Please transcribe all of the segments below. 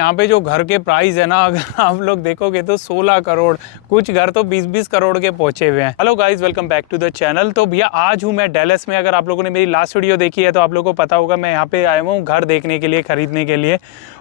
यहाँ पे जो घर के प्राइस है ना, अगर आप लोग देखोगे तो 16 करोड़, कुछ घर तो 20-20 करोड़ के पहुंचे हुए हैं। Hello guys, welcome back to the channel. तो भैया आज हूँ मैं डैलस में। अगर आप लोगों ने मेरी लास्ट वीडियो देखी है तो आप लोगों को पता होगा मैं यहाँ पे आया हूँ घर देखने के लिए, खरीदने के लिए।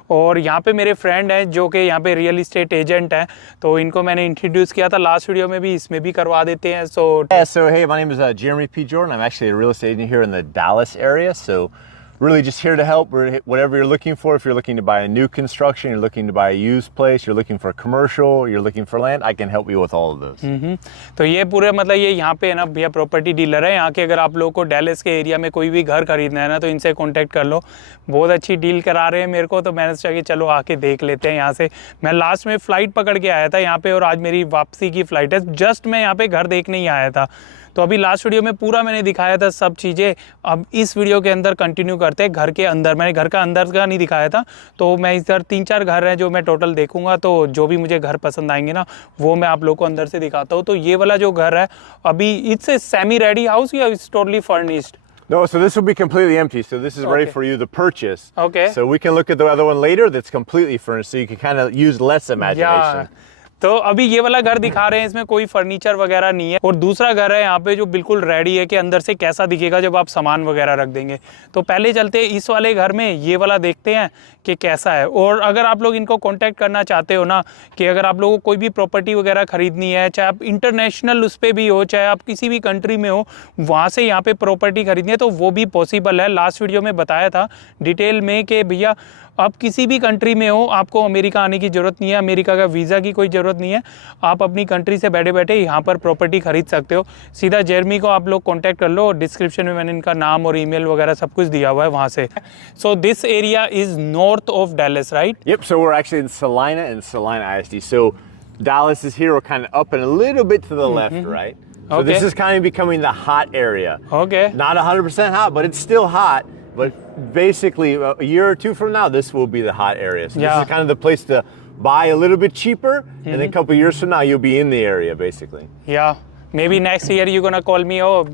और यहाँ पे मेरे फ्रेंड हैं जो कि यहाँ पे रियल इस्टेट एजेंट हैं, तो इनको मैंने इंट्रोड्यूस किया था लास्ट वीडियो में भी, इसमें भी करवा देते हैं। So hey, my name is Jeremy P. Jordan. I'm actually a real estate agent here in the Dallas area. So really just here to help. Whatever you're looking for, if you're looking to buy a new construction, you're looking to buy a used place, you're looking for commercial, you're looking for land, I can help you with all of those. तो ये पूरे मतलब ये यहाँ पे है ना भैया प्रॉपर्टी डीलर है यहाँ के। अगर आप लोगों को डैलस के एरिया में कोई भी घर खरीदना है ना तो इनसे कांटेक्ट कर लो। बहुत अच्छी डील करा रहे हैं मेरे को, तो मैंने सोचा कि चलो आके देख लेते हैं यहाँ से। मैं लास्ट में फ़्लाइट पकड़ के आया था यहाँ पे और आज मेरी वापसी की फ़्लाइट है। जस्ट मैं यहाँ पे घर देखने ही आया था। तो अभी लास्ट वीडियो में पूरा मैंने दिखाया था सब चीज़ें। अब इस वीडियो के अंदर कंटिन्यू करते हैं घर के अंदर। मैंने घर का अंदर का नहीं दिखाया था, तो मैं इधर 3-4 घर हैं जो मैं टोटल देखूंगा। तो जो भी मुझे घर पसंद आएंगे ना वो मैं आप लोग को अंदर से दिखाता हूँ। तो ये वाला जो घर है अभी, it's a semi ready house या it's totally furnished? No, so this will be completely empty. So this is ready for you to purchase. Okay. So we can look at the other one later that's completely furnished, so you can kind of use less imagination. तो अभी ये वाला घर दिखा रहे हैं, इसमें कोई फर्नीचर वगैरह नहीं है। और दूसरा घर है यहाँ पे जो बिल्कुल रेडी है कि अंदर से कैसा दिखेगा जब आप सामान वगैरह रख देंगे। तो पहले चलते हैं इस वाले घर में, ये वाला देखते हैं कि कैसा है। और अगर आप लोग इनको कांटेक्ट करना चाहते हो ना, कि अगर आप लोगों को कोई भी प्रॉपर्टी वगैरह खरीदनी है, चाहे आप इंटरनेशनल उस पर भी हो, चाहे आप किसी भी कंट्री में हो, वहाँ से यहाँ पे प्रॉपर्टी खरीदनी है तो वो भी पॉसिबल है। लास्ट वीडियो में बताया था डिटेल में कि भैया आप किसी भी कंट्री में हो, आपको अमेरिका आने की ज़रूरत नहीं है, अमेरिका का वीज़ा की कोई ज़रूरत नहीं है। आप अपनी कंट्री से बैठे बैठे यहाँ पर प्रॉपर्टी खरीद सकते हो। सीधा जेरमी को आप लोग कांटेक्ट कर लो, डिस्क्रिप्शन में मैंने इनका नाम और ईमेल वगैरह सब कुछ दिया हुआ है वहाँ से। So this area is north of Dallas, right? Yep, so we're actually in Salina and Salina ISD. So Dallas is here, we're kind of up and a little bit to the left, right? So Okay. this is kind of becoming the hot area. Okay. Not 100% hot, but it's still hot. But basically, a year or two from now, this will be the hot area. So this is kind of the place to buy a little bit cheaper, and then a couple years from now, you'll be in the area, basically. Yeah. Maybe next year you're gonna call me, oh,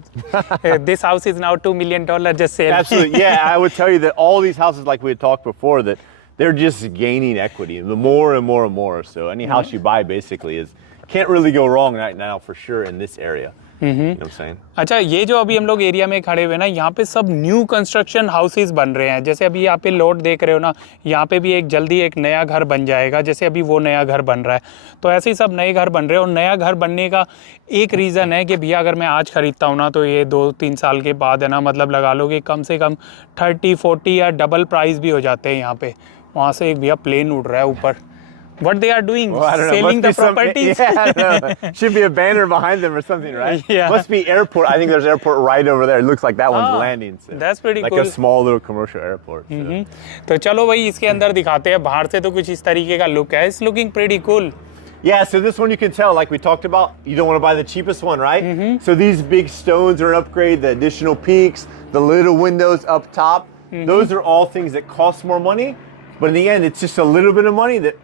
this house is now $2 million, just sell. Absolutely, yeah. I would tell you that all these houses, like we had talked before, that they're just gaining equity, the more and more and more. So any house you buy, basically, can't really go wrong right now for sure in this area. You know what I'm saying? अच्छा, ये जो अभी हम लोग area में खड़े हुए ना, यहाँ पे सब न्यू कंस्ट्रक्शन हाउसेस बन रहे हैं। जैसे अभी यहाँ पे लॉट देख रहे हो ना, यहाँ पे भी एक जल्दी एक नया घर बन जाएगा, जैसे अभी वो नया घर बन रहा है। तो ऐसे ही सब नए घर बन रहे हैं। और नया घर बनने का एक रीज़न है कि भैया अगर मैं आज खरीदता हूँ ना तो ये 2-3 साल के बाद है ना, मतलब लगा लो कि कम से कम 30-40 या डबल प्राइस भी हो जाते हैं यहाँ पे। वहाँ से एक भैया प्लेन उड़ रहा है ऊपर। What they are doing? Well, I don't know. Selling the properties? Yeah, I don't know. Should be a banner behind them or something, right? Yeah. Must be airport. I think there's an airport right over there. It looks like that one's landing. So. That's pretty like cool. a small little commercial airport. So. तो चलो भाई इसके अंदर दिखाते हैं। बाहर से तो कुछ इस तरीके का लुक है। It's looking pretty cool. Yeah, so this one you can tell, like we talked about, you don't want to buy the cheapest one, right? So these big stones are an upgrade, the additional peaks, the little windows up top, those are all things that cost more money. But in the end, it's just a little bit of money that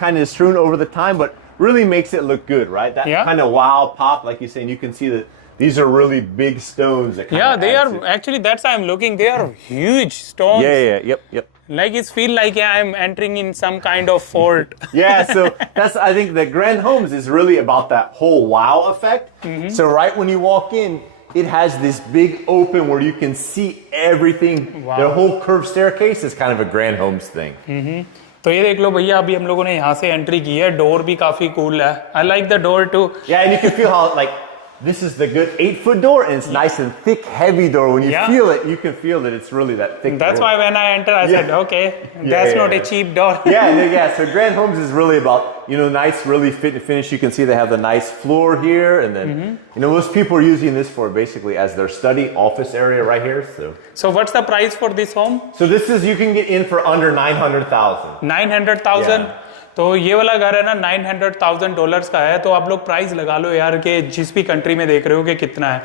kind of is strewn over the time, but really makes it look good, right? That kind of wow pop, like you're saying, you can see that these are really big stones. That they are actually, that's why I'm looking. They are huge stones. Yep. Like it feel like I'm entering in some kind of fort. Yeah, so that's, I think the Grand Homes is really about that whole wow effect. So right when you walk in, it has this big open where you can see everything. Wow. The whole curved staircase is kind of a Grand Homes thing. तो ये देख लो भैया, अभी हम लोगों ने यहाँ से एंट्री की है। डोर भी काफी कूल है। I like the door too. Yeah, and you can feel how like this is the good 8-foot door, and it's nice and thick, heavy door. When you feel it, you can feel that it's really that thick. That's door. why when I enter, I said, okay, that's not a cheap door. Yeah. So Grand Homes is really about, nice, really fit and finish. You can see they have the nice floor here, and then most people are using this for basically as their study office area right here. So what's the price for this home? So this is, you can get in for under 900,000. 900,000. तो ये वाला घर है ना $900,000 का है। तो आप लोग प्राइस लगा लो यार कि जिस भी कंट्री में देख रहे हो कि कितना है।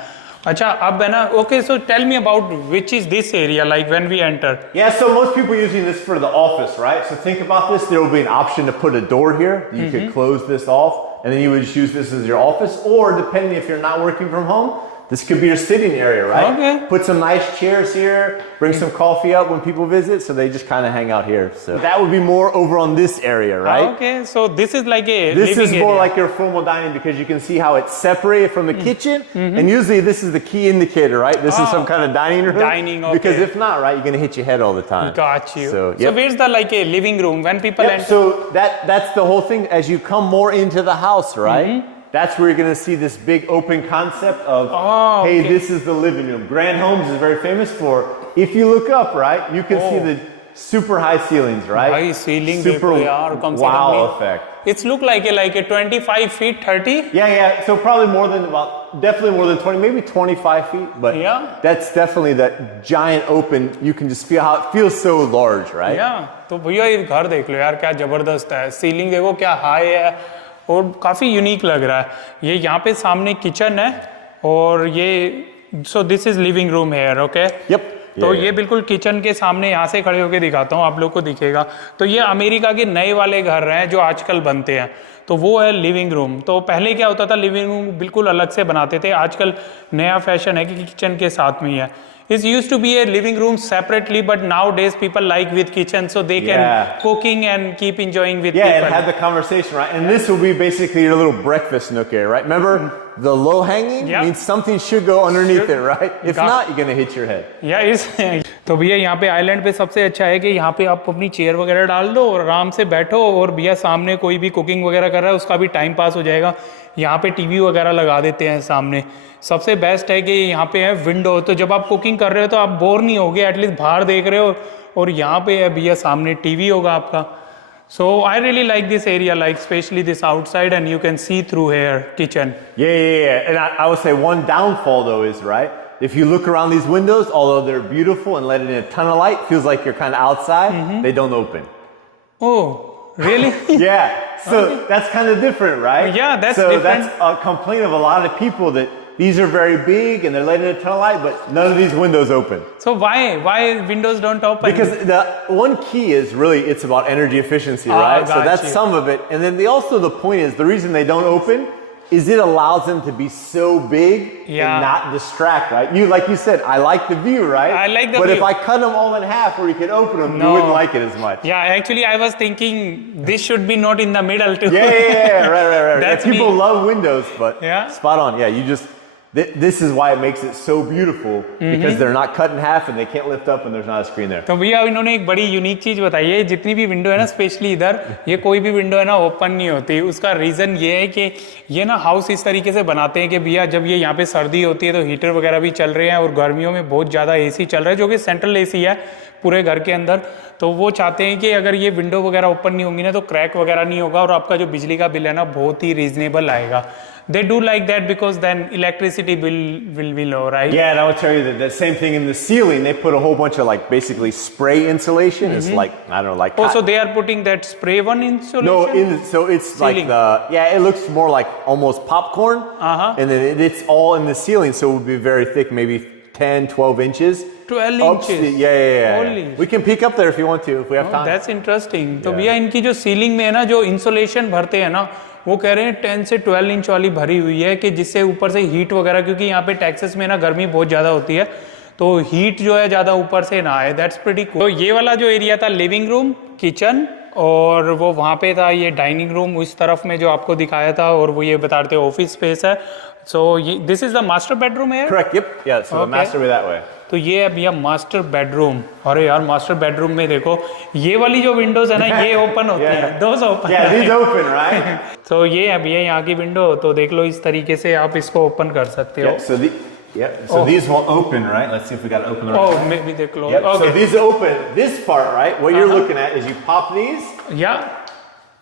अच्छा, अब है ना, okay, so tell me about which is this area, like when we enter. Yeah, so most people are using this for the office, right? So think about this, there will be an option to put a door here. You could close this off, and then you would just use this as your office, or depending if you're not working from home, This could be your sitting area, right? Okay. Put some nice chairs here, bring some coffee up when people visit, so they just kind of hang out here. So that would be more over on this area, right? Okay, so this is like a This living is more area. like your formal dining because you can see how it's separated from the kitchen, and usually this is the key indicator, right? This is some kind of dining room. Dining, okay. Because if not, right, you're gonna hit your head all the time. Got you. So, So yep. where's the like a living room when people Yep, enter? so that's the whole thing. As you come more into the house, right? That's where you're going to see this big open concept of, Oh, hey, okay. this is the living room. Grand Homes is very famous for, if you look up, right, you can see the super high ceilings, right? भाई ceiling Super देखो यार कम से wow come effect. It's look like a 25 feet 30. Yeah, so probably more than, well, definitely more than 20, maybe 25 feet, but Yeah. that's definitely that giant open, you can just feel how it feels so large, right? या तो भैया ये घर देख लो यार क्या जबरदस्त है, सीलिंग देखो क्या हाई है और काफी यूनिक लग रहा है। ये यहाँ पे सामने किचन है और ये so this is living room here, okay. Yep. तो Yeah. ये बिल्कुल किचन के सामने यहाँ से खड़े होके दिखाता हूँ आप लोग को दिखेगा। तो ये अमेरिका के नए वाले घर हैं जो आजकल बनते हैं, तो वो है लिविंग रूम। तो पहले क्या होता था, लिविंग रूम बिल्कुल अलग से बनाते थे, आजकल नया फैशन है कि किचन के साथ में ही है। It used to be a living room separately, but nowadays people like with kitchen, so they can Yeah. cooking and keep enjoying with Yeah, and people. have the conversation, right? And this will be basically your little breakfast nook area, right? Remember, the low hanging Yeah. means something should go underneath it, right? If Got- not, you're gonna hit your head. या इस तो भैया यहाँ पे island पे सबसे अच्छा है कि यहाँ पे आप अपनी चेयर वगैरह डाल दो और आराम से बैठो, और भैया सामने कोई भी कुकिंग वगैरह कर रहा है उसका भी टाइम पास हो जाएगा। यहाँ पे टीवी वगैरह लगा देते हैं सामने। सबसे बेस्ट है कि यहाँ पे है विंडो, तो जब आप कुकिंग कर रहे हो तो आप बोर नहीं होगे, एटलीस्ट बाहर देख रहे हो, और यहाँ पे है भैया सामने टीवी होगा आपका। So I really like this area, like especially this outside, and you can see through here kitchen. Yeah. And I would say one downfall though is, right? If you look around these windows, although they're beautiful and let in a ton of light, feels like you're kind of outside, they don't open. Oh, really? Yeah. So that's kind of different, right? Yeah, that's so different. that's a complaint of a lot of people that these are very big and they're letting a ton of light, but none of these windows open. So why windows don't open? Because the one key is really it's about energy efficiency, Ah, right? So got that's you. some of it. And then the point is the reason they don't open is it allows them to be so big Yeah. and not distract, right? You like you said, I like the view, right? I like the but view. if I cut them all in half where you can open them, No. you wouldn't like it as much. Yeah, actually I was thinking this should be not in the middle too. Yeah, right. That's Yeah, people me. love windows, but Yeah. spot on. Yeah, you just this is why it makes it so beautiful because they're not cut in half and they can't lift up and there's not a screen there. तो भैया इन्होंने एक बड़ी unique चीज बताई है, जितनी भी विंडो है ना, स्पेशली इधर ये कोई भी विंडो है ना ओपन नहीं होती। उसका रीजन ये है कि ये ना हाउस इस तरीके से बनाते हैं कि भैया जब ये यहाँ पे सर्दी होती है तो हीटर वगैरह भी चल रहे हैं, और गर्मियों में बहुत ज़्यादा एसी चल रहा है जो कि सेंट्रल एसी है पूरे घर के अंदर। तो वो चाहते हैं कि अगर ये विंडो वगैरह ओपन नहीं होंगी ना तो क्रैक वगैरह नहीं होगा और आपका जो बिजली का बिल है ना बहुत ही रीजनेबल आएगा। They do like that because then electricity bill will be low, right? Yeah, and I would tell you that the same thing in the ceiling. They put a whole bunch of like basically spray insulation. It's like I don't know, like Oh, so they are putting that spray one insulation? no, so it's Ceiling. like it looks more like almost popcorn, and then it's all in the ceiling, so it would be very thick, maybe 10, 12 inches. 12 inches? Yeah. Holy. We can peek up there if you want to, if we have time. That's interesting. तो भैया इनकी जो ceiling में है ना, जो insulation भरते हैं ना, वो कह रहे हैं 10 से 12 इंच वाली भरी हुई है कि जिससे ऊपर से हीट वगैरह, क्योंकि यहाँ पे टेक्सास में ना गर्मी बहुत ज़्यादा होती है, तो हीट जो है ज़्यादा ऊपर से ना आए। That's pretty cool. तो ये वाला जो एरिया था लिविंग रूम, किचन, और वो वहाँ पे था ये डाइनिंग रूम उस तरफ में जो आपको दिखाया था, और वो ये बता रहे थे ऑफिस स्पेस है। सो this is the master bedroom है। Correct. Yep. Yeah. So the master way that way. तो ये है भैया मास्टर बेडरूम। अरे यार मास्टर बेडरूम में देखो ये वाली जो विंडोज है ना ये ओपन होती है, those open. Yeah, these open, right? तो ये है भैया यहाँ की विंडो, तो देख लो इस तरीके से आप इसको ओपन कर सकते हो। So these won't open, right? Let's see if we got to open them. Oh, maybe they close. Yep. Okay. So these open. This part, right? What you're looking at is you pop these Yeah,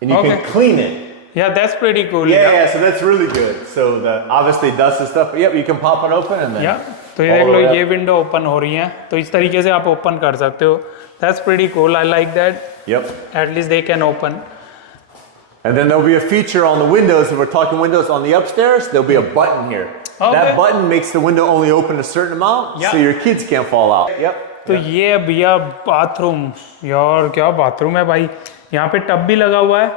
and you can clean it. yeah, that's pretty cool. Yeah. So that's really good. So the obviously dust and stuff. But yep, you can pop it open and then. Yeah. तो ये देख लो ये window open हो रही है, तो इस तरीके से आप ओपन कर सकते हो। That's pretty cool. I like that. Yep. At least they can open. And then there'll be a feature on the windows. If we're talking windows on the upstairs, there'll be a button here. Okay. That button makes the window only open a certain amount, Yeah. so your kids can't fall out. Yep. तो ये है भैया bathroom. यार क्या bathroom है भाई, यहाँ पे टब भी लगा हुआ है,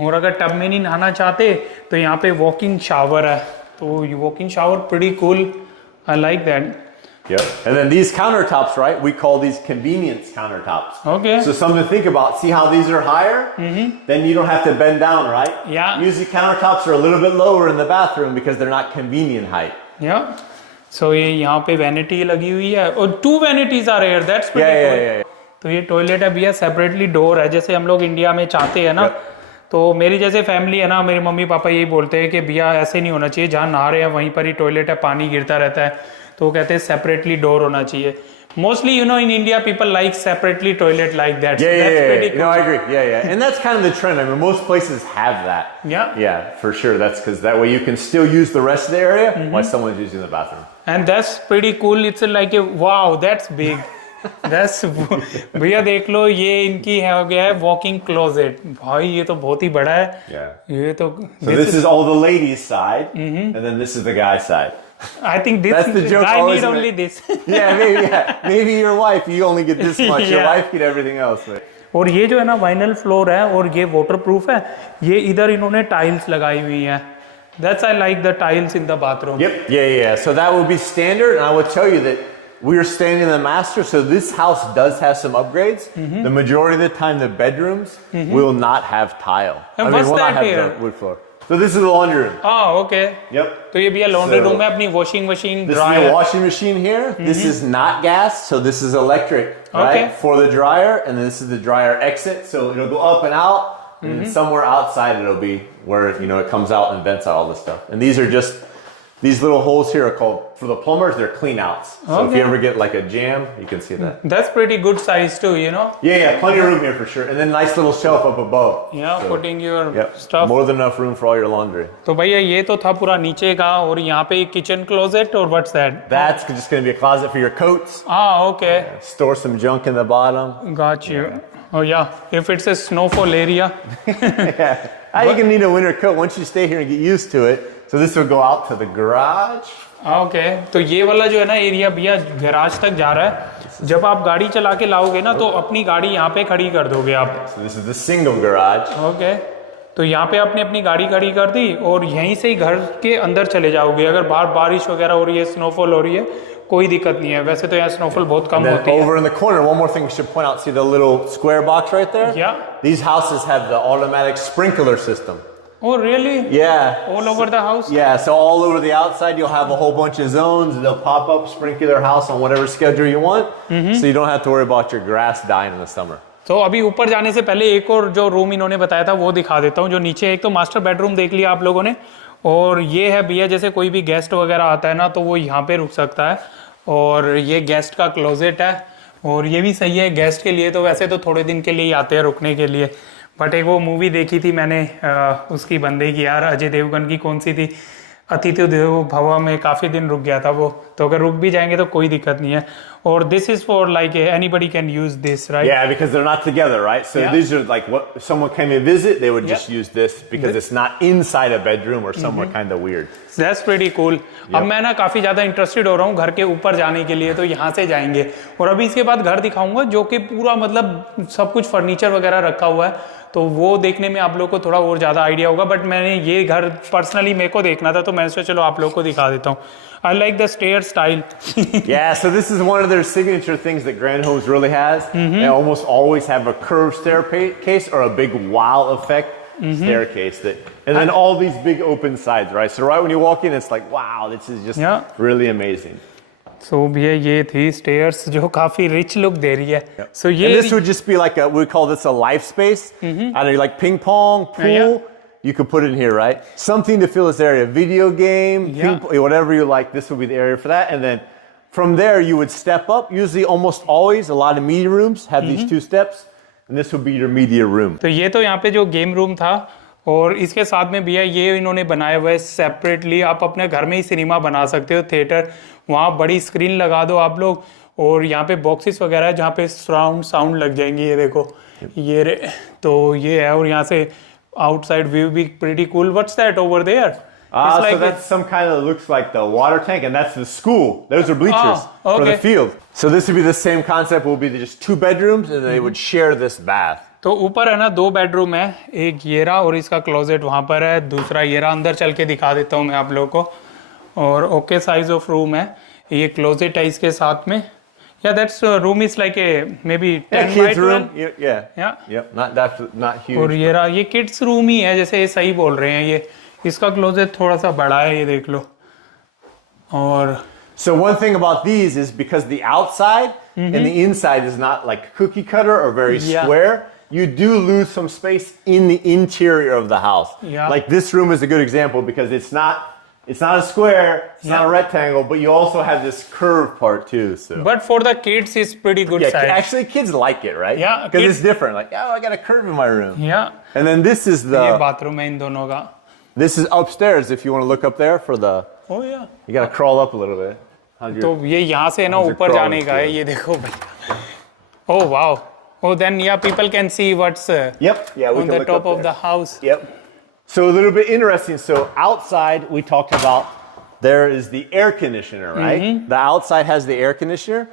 और अगर टब में नहीं नहाना चाहते तो यहाँ पे वॉकिंग शावर है। तो ये walking shower pretty cool, I like that. Yep. And then these countertops, right? We call these convenience countertops. Okay. So something to think about. See how these are higher? Then you don't have to bend down, right? Yeah. Usually countertops are a little bit lower in the bathroom because they're not convenient height. Yeah. So ये यहाँ पे vanity लगी हुई है और 2 vanities are here, that's pretty cool. तो ये toilet है भैया, सेपरेटली डोर है, जैसे हम लोग इंडिया में चाहते हैं ना। तो मेरी जैसे फैमिली है ना, मेरे मम्मी पापा यही बोलते हैं कि भैया ऐसे नहीं होना चाहिए, जहाँ नहा रहे हैं वहीं पर ही टॉयलेट है, पानी गिरता रहता है, तो वो कहते हैं सेपरेटली डोर होना चाहिए। Mostly, you know, in India, people like separately toilet like that. Yeah, so that's pretty cool. No, I agree. Yeah. And that's kind of the trend. I mean, most places have that. Yeah. Yeah, for sure. That's because that way you can still use the rest of the area while someone's using the bathroom. And that's pretty cool. It's like a wow, that's big. That's भैया देख लो, ये इनकी है हो गया है walking closet. भाई ये तो बहुत ही बड़ा है। Yeah. ये तो So this is all the ladies' side, and then this is the guy's side. I think this That's the joke guy always need in only it. this. Maybe your wife, you only get this much. Your Yeah. wife get everything else. और ये जो है ना vinyl floor है और ये water proof है। ये इधर इन्होंने टाइल्स लगाई हुई हैं। That's I like the tiles in the bathroom. Yep. Yeah. So that would be standard, and I would tell you that we are staying in the master. So this house does have some upgrades. The majority of the time, the bedrooms will not have tile. And what's will that not have here? the wood floor. So this is the laundry room. Okay. Yep. तो ये भैया laundry So- room है, अपनी washing machine, This is dryer. the washing machine here. This is not gas, so this is electric, Okay. right? For the dryer, and this is the dryer exit, so it'll go up and out, and then somewhere outside it'll be where it comes out and vents out all this stuff. And these are just these little holes here are called, for the plumbers, they're clean outs. So if Okay. you ever get like a jam, you can see that. That's pretty good size too, you know. Yeah, plenty of room here for sure, and then nice little shelf up above. Yeah, So, putting your Yep, stuff. more than enough room for all your laundry. तो भैया ये तो था पूरा नीचे का, और यहाँ पे किचन क्लोजेट, और what's that? That's just going to be a closet for your coats. Okay. Store some junk in the bottom. Got you. Oh yeah, if it's a snowfall area. You can need a winter coat once you stay here and get used to it. So this will go out to the garage. Okay, तो ये वाला जो है ना area भैया garage तक जा रहा है। जब आप गाड़ी चला के लाओगे ना, तो अपनी गाड़ी यहाँ पे खड़ी कर दोगे आप। So this is the single garage. Okay, तो यहाँ पे आपने अपनी गाड़ी खड़ी कर दी और यहीं से ही घर के अंदर चले जाओगे। अगर बाहर बारिश वगैरह हो रही है, स्नोफॉल हो रही है, कोई दिक्कत नहीं है। वैसे तो यहाँ स्नोफॉल बहुत कम Then होती है। over in the corner, one more thing we should point out. See the little square box right there? Yeah. These houses have the automatic sprinkler system. Oh really? Yeah. All over the house? Yeah, so all over the outside you'll have a whole bunch of zones. They'll pop up, sprinkle your house on whatever schedule you want. So you don't have to worry about your grass dying in the summer. तो अभी ऊपर जाने से पहले एक और जो room इन्होंने बताया था वो दिखा देता हूँ। जो नीचे एक तो मास्टर बेडरूम देख लिया आप लोगों ने, और ये है भैया जैसे कोई भी गेस्ट वगैरह आता है ना, तो वो यहाँ पे रुक सकता है। और ये गेस्ट का क्लोजेट है, और ये भी सही है गेस्ट के लिए। तो वैसे तो थोड़े दिन के लिए ही आते हैं रुकने के लिए, बट एक वो मूवी देखी थी मैंने उसकी बंदे की यार, अजय देवगन की, कौन सी थी, अतिथि देवो भव में काफ़ी दिन रुक गया था वो। तो अगर रुक भी जाएंगे तो कोई दिक्कत नहीं है। और this is for like anybody can use this, right? Yeah, because they're not together, right? So Yeah. these are like what if someone came to visit, they would Yeah. just use this because it's not inside a bedroom or somewhere kind of weird. That's pretty cool. अब मैं ना काफ़ी ज़्यादा interested हो रहा हूँ घर के ऊपर जाने के लिए, तो यहाँ से जाएंगे। और अभी इसके बाद घर दिखाऊंगा जो कि पूरा मतलब सब कुछ फर्नीचर वगैरह रखा हुआ है, तो वो देखने में आप लोग को थोड़ा और ज़्यादा आइडिया होगा। बट मैंने ये घर पर्सनली मेरे को देखना था, तो मैंने सोचा चलो आप लोग को दिखा देता हूँ। I like the stair style. Yeah, so this is one of their signature things that Grand Homes really has. They almost always have a curved staircase or a big wow effect staircase and then all these big open sides, right? So right when you walk in, it's like, wow, this is just Yeah. really amazing. So भैया ये थी stairs जो काफ़ी rich look दे रही है। So ये And this would just be like we call this a life space. I don't know, like ping pong, pool. Yeah. You could put it in here, right? Something to fill this area. Video game, Yeah. whatever you like. This would be the area for that. And then from there, you would step up. Usually, almost always, a lot of media rooms have these two steps. And this would be your media room. तो ये तो यहाँ पे जो game room था, और इसके साथ में भैया ये इन्होंने बनाया हुआ है सेपरेटली। आप अपने घर में ही सिनेमा बना सकते हो, थिएटर। वहाँ बड़ी स्क्रीन लगा दो आप लोग, और यहाँ पे बॉक्सेस वगैरह है जहाँ पे साउंड लग जाएंगी। ये देखो, ये रे, तो ये है। और यहाँ से outside view be pretty cool. What's that over there? So that's some kind of, looks like the water tank, and that's the school. Those are bleachers for the okay. field. So this would be the same concept. Will be just 2 bedrooms, and they would share this bath. तो ऊपर है ना 2 bedroom है, एक ये रहा और इसका क्लोजेट वहाँ पर है, दूसरा ये रहा। अंदर चल के दिखा देता हूँ मैं आप लोगों को। और ओके साइज ऑफ रूम है। ये क्लोजेट है इसके साथ में. Yeah, that's room is like a maybe 10 by kids 12. room. Yeah. Yeah. Yep. Not huge. और ये रहा, ये किड्स रूम ही है, जैसे ये सही बोल रहे हैं. ये इसका क्लोजेट थोड़ा सा बड़ा है, ये देख लो. और So one thing about these is because the outside and the inside is not like cookie cutter or very Yeah. square, you do lose some space in the interior of the house. Yeah. Like this room is a good example because it's not a square, it's not a Yeah. rectangle, but you also have this curved part too. So but for the kids it's pretty good yeah, size. actually kids like it, right? Yeah, because kids- it's different. Like, oh, I got a curve in my room. Yeah. And then this is ये the bathroom है इन दोनों का. this is upstairs. If you want to look up there for the, Oh yeah. you got to crawl up a little bit. How's your- तो ये यहाँ से ना How's your ऊपर crawling जाने का है, skills? ये देखो भाई. Oh wow. Oh then yeah, people can see what's Yep. Yeah, we on can the look top up of there. the house. Yep. So a little bit interesting. So outside we talked about there is the air conditioner, right? The outside has the air conditioner,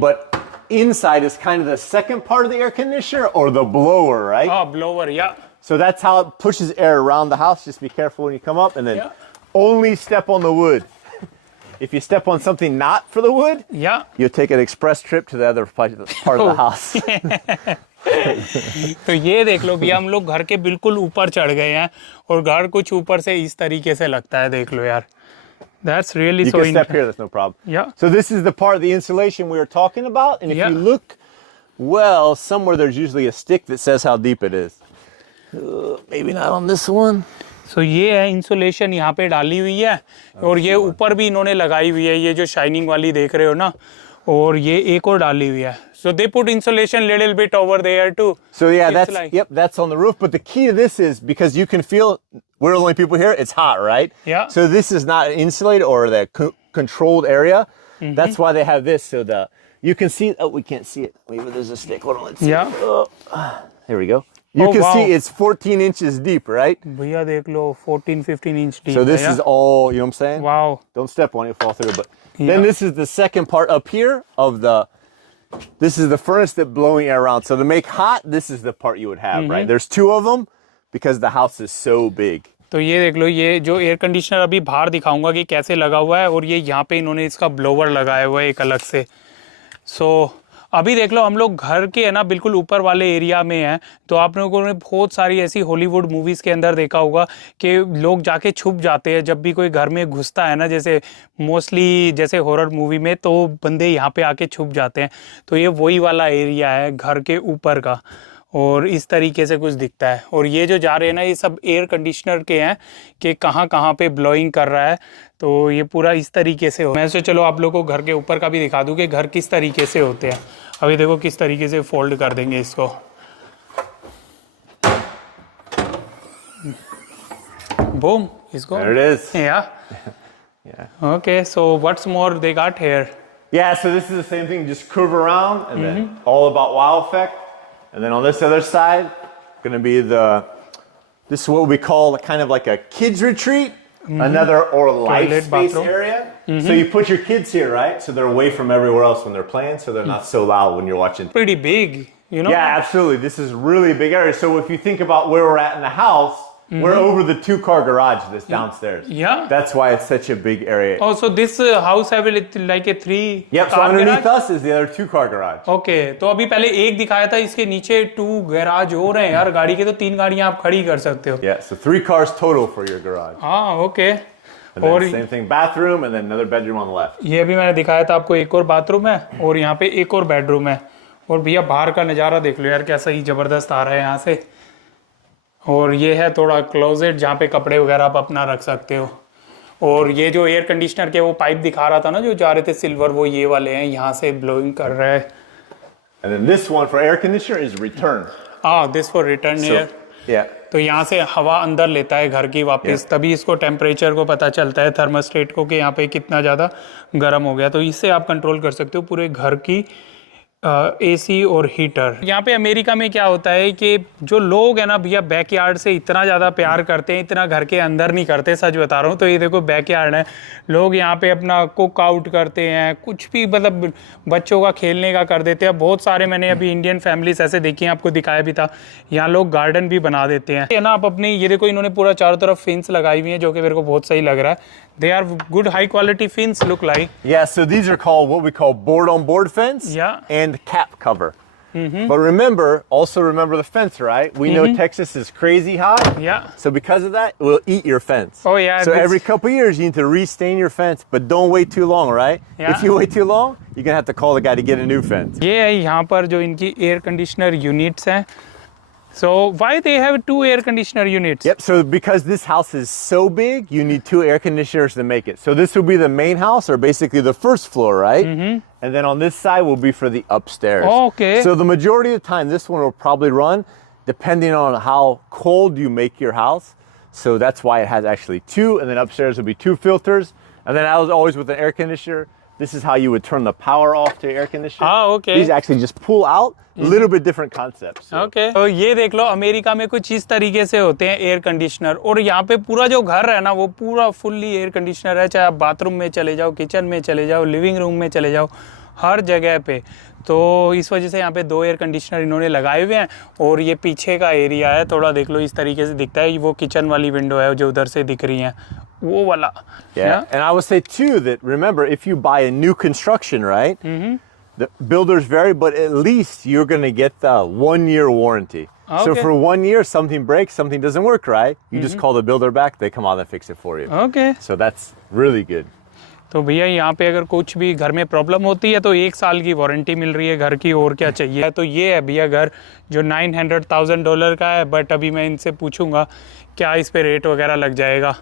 but inside is kind of the second part of the air conditioner or the blower, right? Oh blower, yeah. So that's how it pushes air around the house. Just be careful when you come up, and then Yeah. only step on the wood. If you step on something not for the wood, Yeah. you'll take an express trip to the other part of the house. तो ये देख लो भैया, हम लोग घर के बिल्कुल ऊपर चढ़ गए हैं और घर कुछ ऊपर से इस तरीके से लगता है, देख लो यार. That's really You so can step here, that's no problem. Yeah. So this is the part of the insulation we were talking about, and if Yeah. you look well, somewhere there's usually a stick that says how deep it is. Maybe not on this one. So ये है insulation यहाँ पे डाली हुई है और ये ऊपर भी इन्होंने लगाई हुई है, ये जो शाइनिंग वाली देख रहे हो ना, और ये एक और डाली हुई है. So they put insulation little bit over there too. So yeah, It's that's like- yep, that's on the roof. But the key to this is because you can feel we're the only people here. It's hot, right? Yeah. So this is not insulated or the controlled area. That's why they have this. So you can see. Oh, we can't see it. Maybe there's a stick. Hold on, let's see. Yeah. There we go. You Oh, can wow. see it's 14 inches deep, right? भैया देख लो 14-15 inch deep. So this is all, you know what I'm saying? Wow. Don't step on it, fall through. But Yeah. then this is the second part up here of this is the furnace that blowing air around. So to make hot, this is the part you would have, right? There's two of them because the house is so big. तो ये देख लो, ये जो air conditioner अभी बाहर दिखाऊंगा कि कैसे लगा हुआ है, और ये यहाँ पे इन्होंने इसका ब्लोवर लगाया हुआ है एक अलग से. सो अभी देख लो हम लोग घर के है ना बिल्कुल ऊपर वाले एरिया में हैं. तो आप लोगों ने बहुत सारी ऐसी हॉलीवुड मूवीज़ के अंदर देखा होगा कि लोग जाके छुप जाते हैं जब भी कोई घर में घुसता है ना, जैसे मोस्टली जैसे हॉरर मूवी में, तो बंदे यहाँ पे आके छुप जाते हैं. तो ये वही वाला एरिया है घर के ऊपर का, और इस तरीके से कुछ दिखता है. और ये जो जा रहे हैं ना, ये सब एयर कंडीशनर के हैं कि कहाँ कहाँ पे ब्लोइंग कर रहा है. तो ये पूरा इस तरीके से हो. मैं से चलो आप लोगों को घर के ऊपर का भी दिखा दूँ कि घर किस तरीके से होते हैं. अभी देखो किस तरीके से फोल्ड कर देंगे इसको. बूम, इसको. There it is. Yeah. Yeah. Okay, so what's more they got here? Yeah, so this is the same thing, just curve around and then all about wow effect. And then on this other side, gonna be this is what we call kind of like a kids retreat, another or life Toilet, space bathroom. area. So you put your kids here, right? So they're away from everywhere else when they're playing, so they're not so loud when you're watching. Pretty big, you know? Yeah, absolutely. This is really a big area. So if you think about where we're at in the house, we're over the 2-car garage that's downstairs. Yeah. That's why it's such a big area. Oh, so this house have like a 3 Yep, so car underneath garage? us is the other 2-car garage. Okay, तो अभी पहले एक दिखाया था, इसके नीचे 2 garage हो रहे हैं यार. गाड़ी के तो 3 गाड़ियां आप खड़ी कर सकते हो. Yeah, so 3 cars total for your garage. हाँ, ओके. And then और same thing, bathroom, and then another bedroom on the left. ये भी मैंने दिखाया था आपको, एक और बाथरूम है और यहाँ पे एक और बेडरूम है. और भैया बाहर का नज़ारा देख लो यार, कैसा ही ज़बरदस्त आ रहा है यहाँ से. और ये है थोड़ा क्लोजेट जहाँ पे कपड़े वगैरह आप अपना रख सकते हो. और ये जो एयर कंडीशनर के वो पाइप दिखा रहा था ना जो जा रहे थे सिल्वर, वो ये वाले हैं, यहाँ से ब्लोइंग कर रहा है. And then this one for air conditioner is return. हाँ, this for return air. Yeah. तो यहाँ से हवा अंदर लेता है घर की वापस, तभी इसको टेम्परेचर को पता चलता है, थर्मोस्टेट को, कि यहाँ पे कितना ज़्यादा गर्म हो गया. तो इससे आप कंट्रोल कर सकते हो पूरे घर की एसी और हीटर। यहाँ पे अमेरिका में क्या होता है कि जो लोग है ना भैया बैकयार्ड से इतना ज़्यादा प्यार करते हैं, इतना घर के अंदर नहीं करते, सच बता रहा हूँ। तो ये देखो बैकयार्ड है, लोग यहाँ पे अपना कुक आउट करते हैं, कुछ भी मतलब बच्चों का खेलने का कर देते हैं। बहुत सारे मैंने अभी इंडियन फैमिलीज ऐसे देखी हैं, आपको दिखाया भी था। यहाँ लोग गार्डन भी बना देते हैं, है ना। आप अपनी ये देखो, इन्होंने पूरा चारों तरफ फिंस लगाई हुई है, जो कि मेरे को बहुत सही लग रहा है। They are good high quality fins look like. Yeah, so these are called what we call board on board fence Yeah. and cap cover. But remember the fence, right? We know Texas is crazy hot. Yeah. So because of that, it will eat your fence. Oh, yeah, So this- every couple of years, you need to restain your fence, but don't wait too long, right? Yeah. If you wait too long, you're gonna have to call the guy to get a new fence. ये है यहाँ पर जो इनकी air conditioner units हैं। So why they have 2 air conditioner units? Yep. So because this house is so big, you need 2 air conditioners to make it. So this will be the main house, or basically the first floor, right? And then on this side will be for the upstairs. Oh, okay. So the majority of the time, this one will probably run, depending on how cold you make your house. So that's why it has actually 2, and then upstairs will be 2 filters. And then I was always with an air conditioner. This is how you would turn the power off to air conditioner. Ah, okay. These actually just pull out. A little bit different concepts. So. Okay तो ये देख लो, America में कुछ इस तरीके से होते हैं एयर कंडीशनर। और यहाँ पे पूरा जो घर है ना, वो पूरा फुल्ली एयर कंडीशनर है। चाहे आप बाथरूम में चले जाओ, किचन में चले जाओ, लिविंग रूम में चले जाओ, हर जगह पे। तो इस वजह से यहाँ पे 2 एयर कंडीशनर इन्होंने लगाए हुए हैं। और ये पीछे का एरिया है, थोड़ा देख लो, इस तरीके से दिखता है। वो किचन वाली विंडो है जो उधर से दिख रही है, वो वाला। Yeah. And I would say too that remember, if you buy a new construction, right? The builders vary, but at least you're going to get the 1-year warranty. So Okay. for 1 year, something breaks, something doesn't work right, you just call the builder back, they come out and fix it for you. Okay So that's really good. तो भैया यहाँ पे अगर कुछ भी घर में problem होती है तो 1 साल की वारंटी मिल रही है घर की, और क्या चाहिए। तो ये है भैया घर जो $900,000 का है। बट अभी मैं इनसे पूछूंगा क्या इस पे रेट वगैरह लग जाएगा।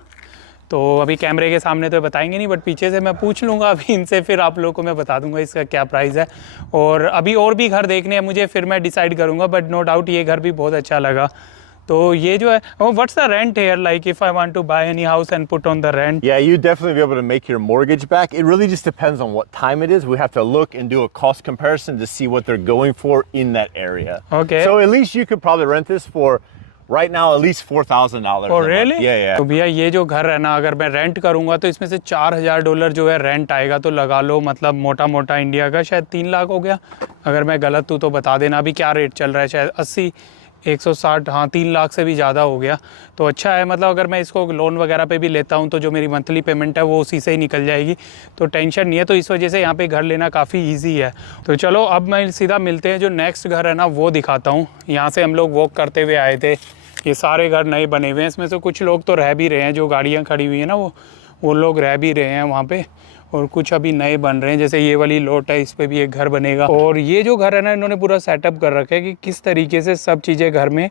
तो अभी कैमरे के सामने तो बताएंगे नहीं, बट पीछे से मैं पूछ लूँगा अभी इनसे, फिर आप लोगों को मैं बता दूंगा इसका क्या प्राइस है। और अभी और भी घर देखने हैं मुझे, फिर मैं डिसाइड करूँगा। बट नो डाउट ये घर भी बहुत अच्छा लगा। तो ये जो है, what's the rent here, like if I want to buy any house and put on the rent? Yeah, you'd definitely be able to make your mortgage back. It really just depends on what time it is. We have to look and do a cost comparison to see what they're going for in that area. Okay. So at least you could probably rent this for right now at least $4,000. Oh, really? Yeah, yeah. तो भैया ये जो घर है ना, अगर मैं rent करूंगा तो इसमें से $4,000 जो है रेंट आएगा। तो लगा लो मतलब मोटा मोटा इंडिया का शायद 3 लाख हो गया। अगर मैं गलत हूँ तो बता देना। अभी क्या रेट चल रहा है, शायद 80, 160, हाँ 3 लाख से भी ज़्यादा हो गया। तो अच्छा है, मतलब अगर मैं इसको लोन वगैरह पे भी लेता हूँ तो जो मेरी मंथली पेमेंट है वो उसी से ही निकल जाएगी, तो टेंशन नहीं है। तो इस वजह से यहाँ पे घर लेना काफ़ी इजी है। तो चलो अब मैं सीधा मिलते हैं, जो नेक्स्ट घर है ना वो दिखाता हूँ। यहाँ से हम लोग वॉक करते हुए आए थे। ये सारे घर नए बने हुए हैं, इसमें से कुछ लोग तो रह भी रहे हैं, जो गाड़ियाँ खड़ी हुई हैं ना वो लोग रह भी रहे हैं वहाँ पे। और कुछ अभी नए बन रहे हैं, जैसे ये वाली लोट है, इस पे भी एक घर बनेगा। और ये जो घर है ना, इन्होंने पूरा सेटअप कर रखा है कि किस तरीके से सब चीज़ें घर में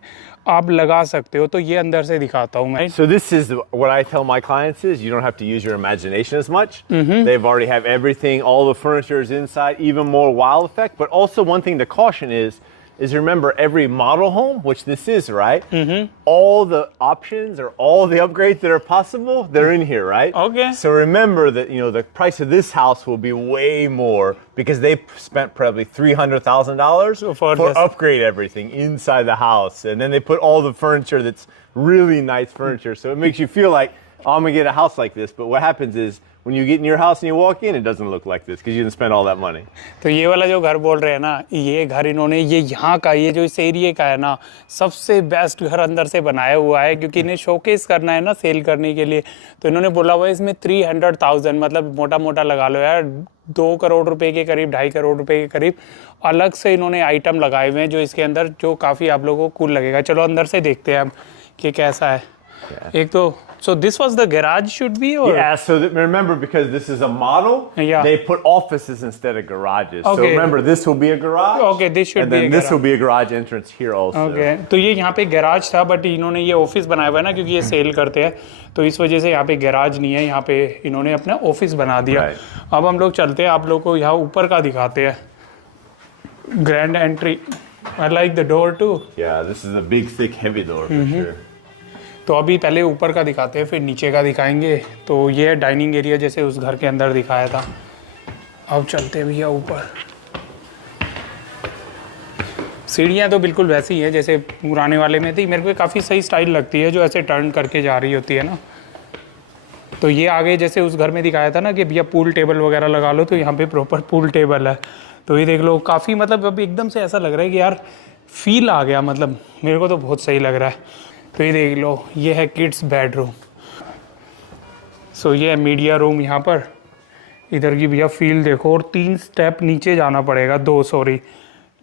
आप लगा सकते हो। तो ये अंदर से दिखाता हूँ मैं। So this is what I tell my clients is you don't have to use your imagination as much. They've already have everything, all the furniture is inside, even more wow effect. But also one thing to caution is remember every model home, which this is, right? All the options or all the upgrades that are possible, they're in here, right? Okay. So remember that, you know, the price of this house will be way more because they spent probably $300,000 For for this. upgrade everything inside the house. And then they put all the furniture that's really nice furniture. So it makes you feel like, oh, I'm going to get a house like this. But what happens is when you get in your house and you walk in, it doesn't look like this because you didn't spend all that money. तो ये वाला जो घर बोल रहे हैं ना, ये घर इन्होंने ये यहाँ का, ये जो इस एरिया का है ना, सबसे बेस्ट घर अंदर से बनाया हुआ है। क्योंकि इन्हें शोकेस करना है ना सेल करने के लिए, तो इन्होंने बोला हुआ है इसमें 300,000, मतलब मोटा मोटा लगा लो यार, 2 करोड़ रुपए के करीब, 2.5 करोड़ रुपए के करीब अलग से इन्होंने आइटम लगाए हुए हैं, जो इसके अंदर जो काफ़ी आप लोगों को कूल लगेगा। चलो अंदर से देखते हैं अब कि कैसा है। एक तो so this was the garage should be, or Yeah, so that, remember, because this is a model, Yeah. they put offices instead of garages. So Okay. remember, this will be a garage. Okay, this should and be then a this garage. will be a garage entrance here also. Okay तो ये यहाँ पे garage था, but इन्होंने ये office बनाया हुआ है ना, क्योंकि ये सेल करते हैं, तो इस वजह से यहाँ पे गैराज नहीं है, यहाँ पे इन्होंने अपना ऑफिस बना दिया। Right. अब हम लोग चलते हैं, आप लोग को यहाँ ऊपर का दिखाते हैं। Grand entry, I like the door too. Yeah, this is a big, thick, heavy door for sure. तो अभी पहले ऊपर का दिखाते हैं, फिर नीचे का दिखाएंगे। तो ये है डाइनिंग एरिया, जैसे उस घर के अंदर दिखाया था। अब चलते हैं भैया ऊपर। सीढ़ियाँ तो बिल्कुल वैसी है जैसे पुराने वाले में थी। मेरे को काफ़ी सही स्टाइल लगती है जो ऐसे टर्न करके जा रही होती है ना। तो ये आगे जैसे उस घर में दिखाया था ना कि भैया पूल टेबल वगैरह लगा लो, तो यहाँ पे प्रॉपर पूल टेबल है। तो ये देख लो, काफ़ी मतलब अब एकदम से ऐसा लग रहा है कि यार फील आ गया, मतलब मेरे को तो बहुत सही लग रहा है। तो ये देख लो, ये है किड्स बेडरूम। सो ये है मीडिया रूम यहाँ पर। इधर की भैया फील देखो, और 3 स्टेप नीचे जाना पड़ेगा, 2 सॉरी,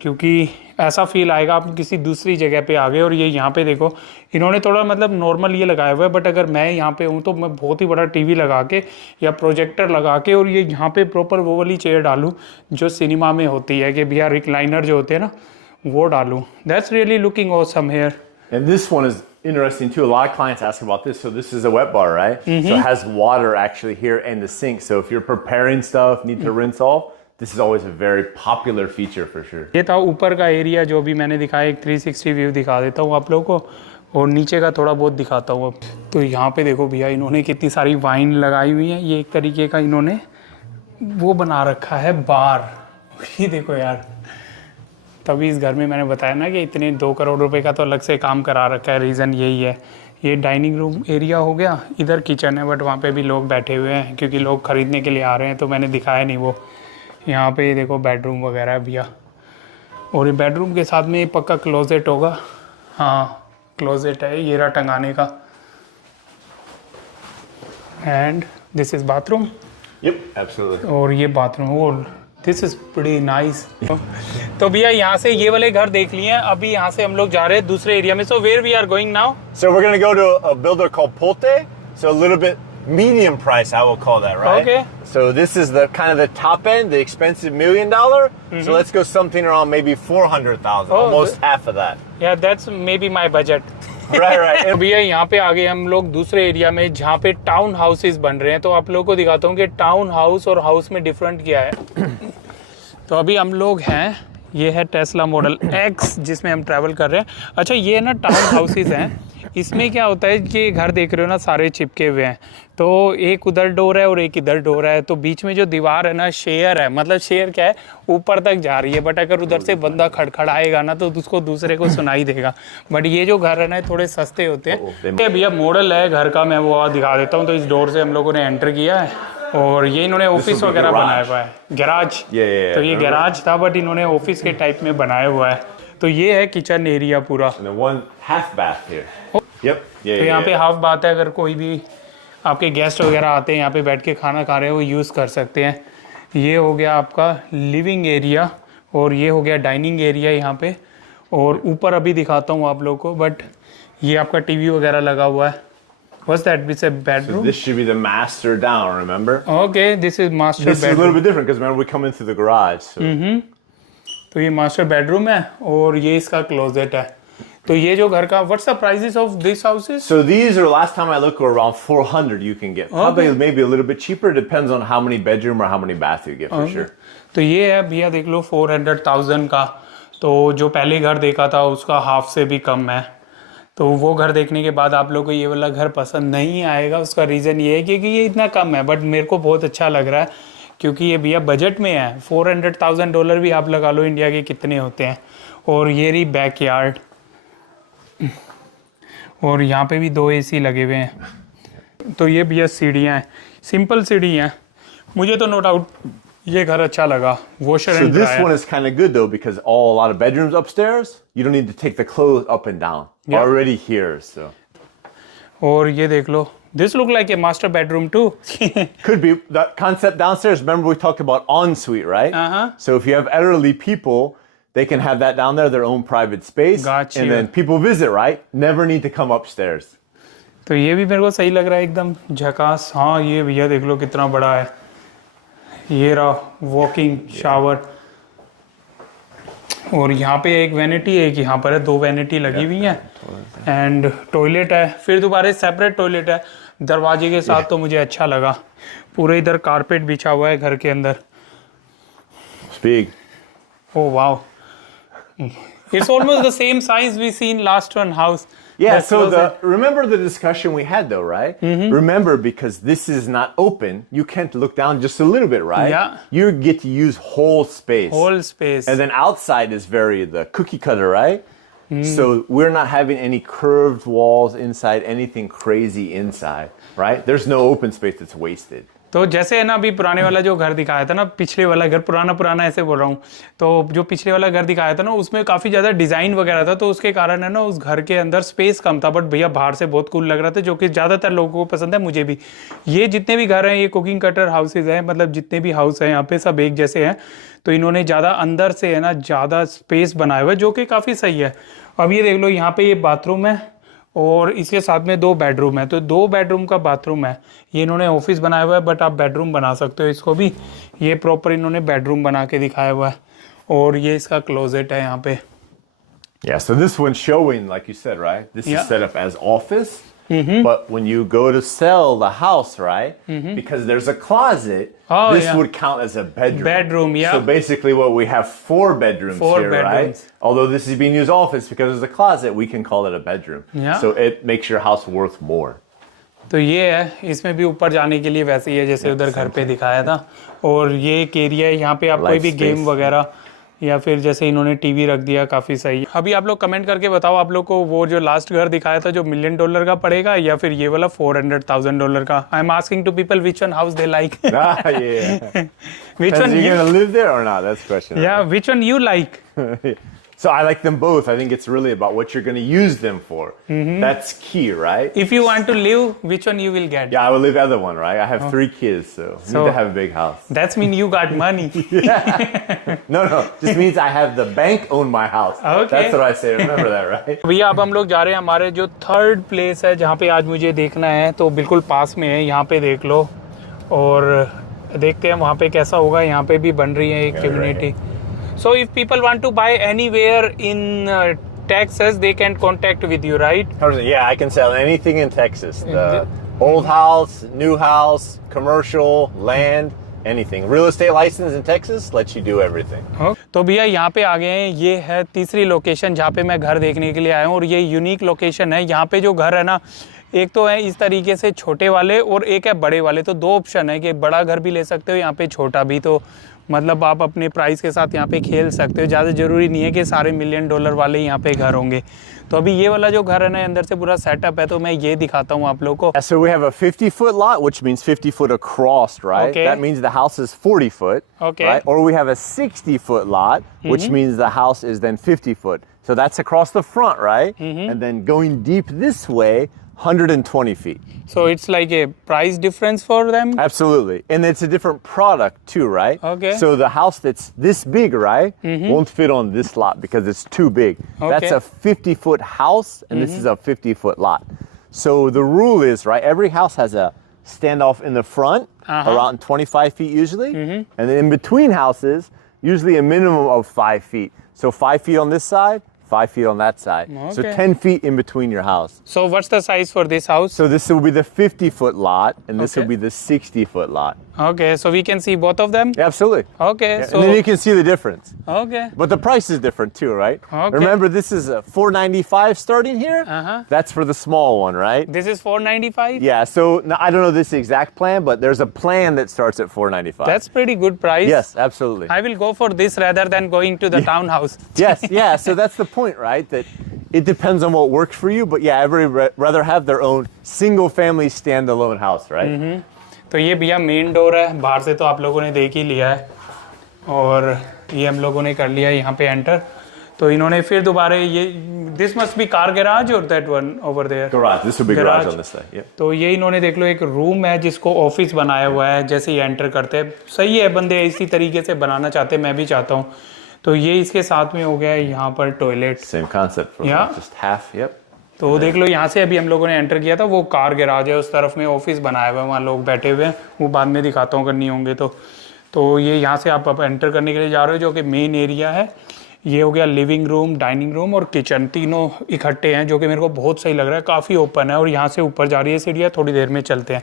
क्योंकि ऐसा फील आएगा आप किसी दूसरी जगह पे आ गए। और ये यहाँ पे देखो, इन्होंने थोड़ा मतलब नॉर्मल ये लगाया हुआ है, बट अगर मैं यहाँ पे हूँ तो मैं बहुत ही बड़ा टीवी लगा के या प्रोजेक्टर लगा के और ये यहाँ पे प्रॉपर वो वाली चेयर डालूँ जो सिनेमा में होती है कि भैया रिक्लाइनर जो होते हैं ना, वो डालूँ। That's really looking awesome here. And this one is interesting too. A lot of clients ask about this. So this is a wet bar, right? So it has water actually here in the sink. So if you're preparing stuff, need to rinse off, this is always a very popular feature for sure. ये था ऊपर का area जो भी मैंने दिखाया, एक 360 view दिखा देता हूँ आप लोगों को, और नीचे का थोड़ा बहुत दिखाता हूँ अब। तो यहाँ पे देखो भैया, इन्होंने कितनी सारी वाइन लगाई हुई है। ये एक तरीके का इन्होंने वो बना रखा है बार। ये देखो यार, तभी इस घर में मैंने बताया ना कि इतने 2 करोड़ रुपए का तो अलग से काम करा रखा है। रीज़न यही है। ये डाइनिंग रूम एरिया हो गया, इधर किचन है, बट वहाँ पे भी लोग बैठे हुए हैं क्योंकि लोग ख़रीदने के लिए आ रहे हैं, तो मैंने दिखाया नहीं वो। यहाँ पे देखो बेडरूम वगैरह है भैया, और ये बेडरूम के साथ में पक्का क्लोजेट होगा। हाँ, क्लोजेट है, ये रहा टंगाने का। And this is bathroom. Yep, absolutely. और ये बाथरूम, और दिस इज प्रीटी नाइस। तो भैया यहाँ से ये वाले घर देख लिए हैं। अभी यहाँ से हम लोग जा रहे हैं दूसरे एरिया में। So where we are going now? So we're going to go to a builder called Pulte. So a little bit medium price, I will call that, right? Okay. So this is the kind of the top end, the expensive $1 million. So let's go something around maybe 400,000, almost half of that. Yeah, that's maybe my budget. Right. तो भैया यहाँ पे आगे हम लोग दूसरे area में जहाँ पे टाउन हाउसेस बन रहे हैं। तो आप लोगों को दिखाता हूँ कि टाउन हाउस और हाउस में डिफरेंट क्या है। तो अभी हम लोग हैं, ये है टेस्ला मॉडल X जिसमें हम ट्रैवल कर रहे हैं। अच्छा, ये ना टाउन हाउसेस हैं। इसमें क्या होता है कि घर देख रहे हो ना, सारे चिपके हुए हैं। तो एक उधर डोर है और एक इधर डोर है, तो बीच में जो दीवार है ना, शेयर है। मतलब शेयर क्या है, ऊपर तक जा रही है, बट अगर उधर से बंदा खड़खड़ाएगा ना तो उसको दूसरे को सुनाई देगा। बट ये जो घर है ना, थोड़े सस्ते होते हैं। ये भैया मॉडल है घर का, मैं वो दिखा देता हूँ। तो इस डोर से हम लोगों ने एंटर किया है, और ये इन्होंने ऑफिस वगैरह बनाया हुआ है, गैराज। तो ये गैराज था, बट इन्होंने ऑफिस के टाइप में बनाया हुआ है। तो ये है किचन एरिया पूरा। one half bath here. Yep. तो यहाँ पे हाफ बात है, अगर कोई भी आपके गेस्ट वगैरह आते हैं यहाँ पे बैठ के खाना खा रहे हैं, वो यूज़ कर सकते हैं। ये हो गया आपका लिविंग एरिया, और ये हो गया डाइनिंग एरिया यहाँ पे। और ऊपर अभी दिखाता हूँ आप लोगों को, बट ये आपका टीवी वगैरह लगा हुआ है। What's that? It's a bedroom? So this should be the master down, remember? Okay, this is master This is a little bedroom. bit different because remember we come in through the garage. So. तो ये master bedroom है, और ये इसका closet है। तो ये जो घर का, what's the prices of these houses? So these are, last time I looked, were around 400 you can get. Probably maybe a little bit cheaper. Depends on how many bedroom or how many bath you get for sure. तो ये है भैया, देख लो 400,000 का। तो जो पहले घर देखा था उसका हाफ से भी कम है। तो वो घर देखने के बाद आप लोग को ये वाला घर पसंद नहीं आएगा। उसका रीज़न ये है कि ये इतना कम है, बट मेरे को बहुत अच्छा लग रहा है क्योंकि ये भैया बजट में है। $400,000 भी आप लगा लो इंडिया के कितने होते हैं। और ये रही बैक यार्ड, और यहाँ पे भी 2 AC लगे हुए हैं। तो ये भैया सीढ़ियाँ हैं, सिंपल सीढ़ी हैं। मुझे तो नो डाउट ये घर अच्छा लगा। Washer So and this dryer. one is kind of good though because a lot of bedrooms upstairs. You don't need to take the clothes up and down. Yeah. Already here, so. और ये देख लो, this look like a master bedroom too. Could be that concept downstairs. Remember we talked about ensuite, right? So if you have elderly people, they can have that down there, their own private space. Gotcha. And then people visit, right? Never need to come upstairs. तो ये भी मेरे को सही लग रहा है, एकदम झकास। हाँ, ये भैया देख लो कितना बड़ा है। ये रहा वॉकिंग शावर, और यहाँ पे एक वैनिटी है, एक यहाँ पर है, 2 वैनिटी लगी हुई हैं। एंड टॉयलेट है, फिर दोबारा सेपरेट टॉयलेट है दरवाजे के साथ। तो मुझे अच्छा लगा। पूरे इधर कारपेट बिछा हुआ है घर के अंदर। Big. Oh wow, it's almost the same size we seen last one house. Yeah, Let's so close remember the discussion we had though, right? Remember, because this is not open, you can't look down just a little bit, right? Yeah. You get to use whole space. whole space. And then outside is the cookie cutter, right? So we're not having any curved walls inside, anything crazy inside, right? There's no open space that's wasted. तो जैसे है ना अभी पुराने वाला जो घर दिखाया था ना, पिछले वाला घर, पुराना ऐसे बोल रहा हूँ, तो जो पिछले वाला घर दिखाया था ना उसमें काफ़ी ज़्यादा डिज़ाइन वगैरह था, तो उसके कारण है ना उस घर के अंदर स्पेस कम था, बट भैया बाहर से बहुत कूल लग रहा था, जो कि ज़्यादातर लोगों को पसंद है, मुझे भी। ये जितने भी घर हैं ये कुकिंग कटर हाउसेज हैं, मतलब जितने भी हाउस हैं यहाँ पे सब एक जैसे हैं, तो इन्होंने ज़्यादा अंदर से है ना ज़्यादा स्पेस बनाया हुआ है, जो कि काफ़ी सही है। अब ये देख लो, यहाँ पे ये बाथरूम है और इसके साथ में 2 बेडरूम है, तो 2 बेडरूम का बाथरूम है। ये इन्होंने ऑफिस बनाया हुआ है, बट आप बेडरूम बना सकते हो इसको भी। ये प्रॉपर इन्होंने बेडरूम बना के दिखाया हुआ है, और ये इसका क्लोजेट है यहाँ पे। Yeah, so this one's showing, like you said, right? This Yeah. is set up as office. But when you go to sell the house, right? Because there's a closet, Oh, this yeah. would count as a bedroom. Bedroom, yeah. So basically, what we have 4 bedrooms 4 here, bedrooms. right? Although this is being used office because there's a closet, we can call it a bedroom. Yeah. So it makes your house worth more. तो ये है, इसमें भी ऊपर जाने के लिए वैसे ही है जैसे उधर घर पे दिखाया था। और ये एक एरिया है, यहाँ पे आप कोई भी गेम वगैरह या फिर जैसे इन्होंने टीवी रख दिया, काफ़ी सही। अभी आप लोग कमेंट करके बताओ आप लोग को वो जो लास्ट घर दिखाया था जो $1 मिलियन का पड़ेगा, या फिर ये वाला $400,000 का। I am asking to people which one house they like. Ah, yeah. Which Are one you going to live there or not? That's the question. या which one you like? So I like them both. I think it's really about what you're going to use them for. That's key, right? If you want to live, which one you will get? Yeah, I would live the other one, right? I have 3 kids, so need to have a big house. That's mean you got money. No, just means I have the bank own my house. Okay. That's what I say. Remember that, right? भैया अब हम लोग जा रहे हैं हमारे जो 3rd place है जहाँ पे आज मुझे देखना है, तो बिल्कुल पास में है, यहाँ पे देख लो और देखते हैं वहाँ पे कैसा होगा। यहाँ पे भी बन रही है एक community. So if people want to buy anywhere in Texas, they can contact with you, right? Yeah, I can sell anything in Texas. The old house, new house, commercial, land, anything. Real estate license in Texas lets you do everything. तो भैया यहाँ पे आ गए हैं, ये है तीसरी location जहाँ पे मैं घर देखने के लिए आया हूँ, और ये यूनिक लोकेशन है। यहाँ पे जो घर है ना, एक तो है इस तरीके से छोटे वाले और एक है बड़े वाले, तो 2 ऑप्शन है कि बड़ा घर भी ले सकते हो यहाँ पे, छोटा भी। तो मतलब आप अपने प्राइस के साथ यहाँ पे खेल सकते हो, ज़्यादा ज़रूरी नहीं है कि सारे $1 मिलियन वाले यहाँ पे घर होंगे। तो अभी ये वाला जो घर है ना अंदर से पूरा सेटअप है, तो मैं ये दिखाता हूँ आप लोगों को। So we have a 50-foot lot, which means 50 foot across, right? Okay. That means the house is 40 foot, Okay. right? Or we have a 60-foot lot, which means the house is then 50 foot. So that's across the front, right? And then going deep this way, 120 feet. So it's like a price difference for them? Absolutely. And it's a different product too, right? Okay. So the house that's this big, right, won't fit on this lot because it's too big. That's Okay. a 50-foot house, and this is a 50-foot lot. So the rule is, right, every house has a standoff in the front, around 25 feet usually, and then in between houses, usually a minimum of 5 feet. So 5 feet on this side, 5 feet on that side. So Okay. 10 feet in between your house. So what's the size for this house? So this will be the 50-foot lot, and this will Okay. be the 60-foot lot. Okay, so we can see both of them? Yeah, absolutely. Okay, Yeah, so and then you can see the difference. okay. But the price is different too, right? Okay. Remember, this is a $495 starting here. That's for the small one, right? This is $495? Yeah. So now, I don't know this exact plan, but there's a plan that starts at $495. That's pretty good price. Yes, absolutely. I will go for this rather than going to the townhouse. Yes, yeah. So that's the point, right? That it depends on what works for you, but yeah, everybody rather have their own single-family standalone house, right? तो ये भैया main door है, बाहर से तो आप लोगों ने देख ही लिया है, और ये हम लोगों ने कर लिया है यहाँ पे एंटर। तो इन्होंने फिर दोबारा ये this must be car garage और that one over there Garage. This will be garage on this side. Yep. तो ये इन्होंने देख लो एक रूम है जिसको ऑफिस बनाया हुआ है, जैसे ही एंटर करते हैं। सही है, बंदे इसी तरीके से बनाना चाहते हैं, मैं भी चाहता हूँ। तो ये इसके साथ में हो गया है यहाँ पर toilet. Same concept for Yeah. just half. Yep. तो देख लो यहाँ से अभी हम लोगों ने एंटर किया था, वो कार गैराज है, उस तरफ में ऑफिस बनाया हुआ है, वहाँ लोग बैठे हुए हैं, वो बाद में दिखाता हूँ करनी होंगे तो ये यहाँ से आप एंटर करने के लिए जा रहे हो, जो कि मेन एरिया है। ये हो गया लिविंग रूम, डाइनिंग रूम और किचन, तीनों इकट्ठे हैं, जो कि मेरे को बहुत सही लग रहा है, काफ़ी ओपन है। और यहाँ से ऊपर जा रही है सीढ़ियाँ, थोड़ी देर में चलते हैं।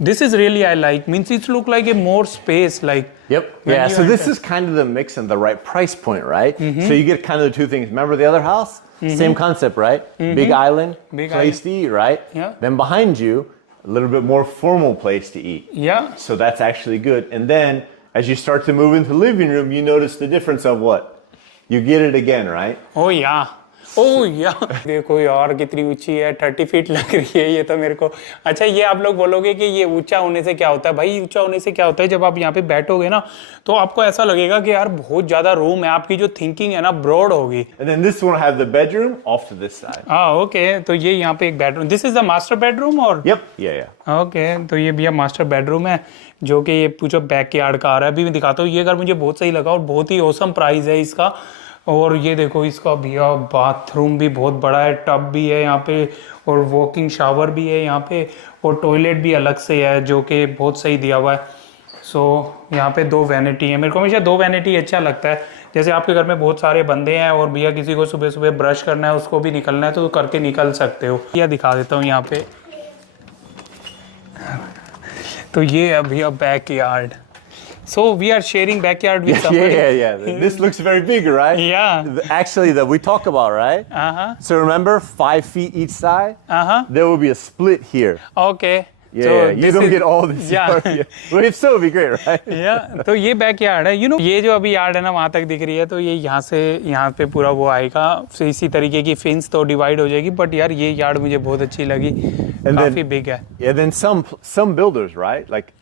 This is really I like, means it look like a more space, like Yep. when Yeah. you So this enter. is kind of the mix and the right price point, right? So you get kind of the two things. Remember the other house? Same concept, right? Big island, Big place to eat, right? Yeah. Then behind you, a little bit more formal place to eat. Yeah. So that's actually good. And then as you start to move into the living room, you notice the difference of what? You get it again, right? Oh yeah. ओह या देखो यार कितनी ऊंची है, 30 feet लग रही है ये तो मेरे को। अच्छा, ये आप लोग बोलोगे कि ये ऊंचा होने से क्या होता है? भाई ऊंचा होने से क्या होता है, जब आप यहाँ पे बैठोगे ना तो आपको ऐसा लगेगा कि यार बहुत ज्यादा रूम है, आपकी जो थिंकिंग है ना ब्रॉड होगी। And then this one have the bedroom off to this side. हाँ ओके, तो ये यहाँ पे एक bedroom, this is the master bedroom और Yep. Yeah. ओके तो ये भैया मास्टर बेडरूम है जो कि ये पूछो बैक यार्ड का आ रहा है। अभी मैं दिखाता हूँ, ये घर मुझे बहुत सही लगा और बहुत ही औसम प्राइस है इसका। और ये देखो इसका भैया बाथरूम भी बहुत बड़ा है, टब भी है यहाँ पे और वॉकिंग शावर भी है यहाँ पे और टॉयलेट भी अलग से है जो कि बहुत सही दिया हुआ है। सो यहाँ पे 2 वैनिटी है, मेरे को हमेशा 2 वैनिटी अच्छा लगता है। जैसे आपके घर में बहुत सारे बंदे हैं और भैया किसी को सुबह सुबह ब्रश करना है, उसको भी निकलना है तो करके निकल सकते हो। या दिखा देता हूँ यहाँ पे, तो ये है भैया back yard. So we are sharing backyard with somebody. Yeah. This looks very big, right? Yeah. Actually, that we talk about, right? So remember, 5 feet each side. There will be a split here. Okay. Yeah, So you this don't is- get all this. Yeah. But if so, it'd be great, right? Yeah. तो ये back yard है, ये जो अभी yard है ना वहां तक दिख रही है, तो ये यहाँ से यहाँ पे पूरा वो आएगा। तो इसी तरीके की फेंस तो डिवाइड हो जाएगी, बट यार ये यार्ड मुझे बहुत अच्छी लगी, काफी बिग है। Yeah, then some builders, right? Like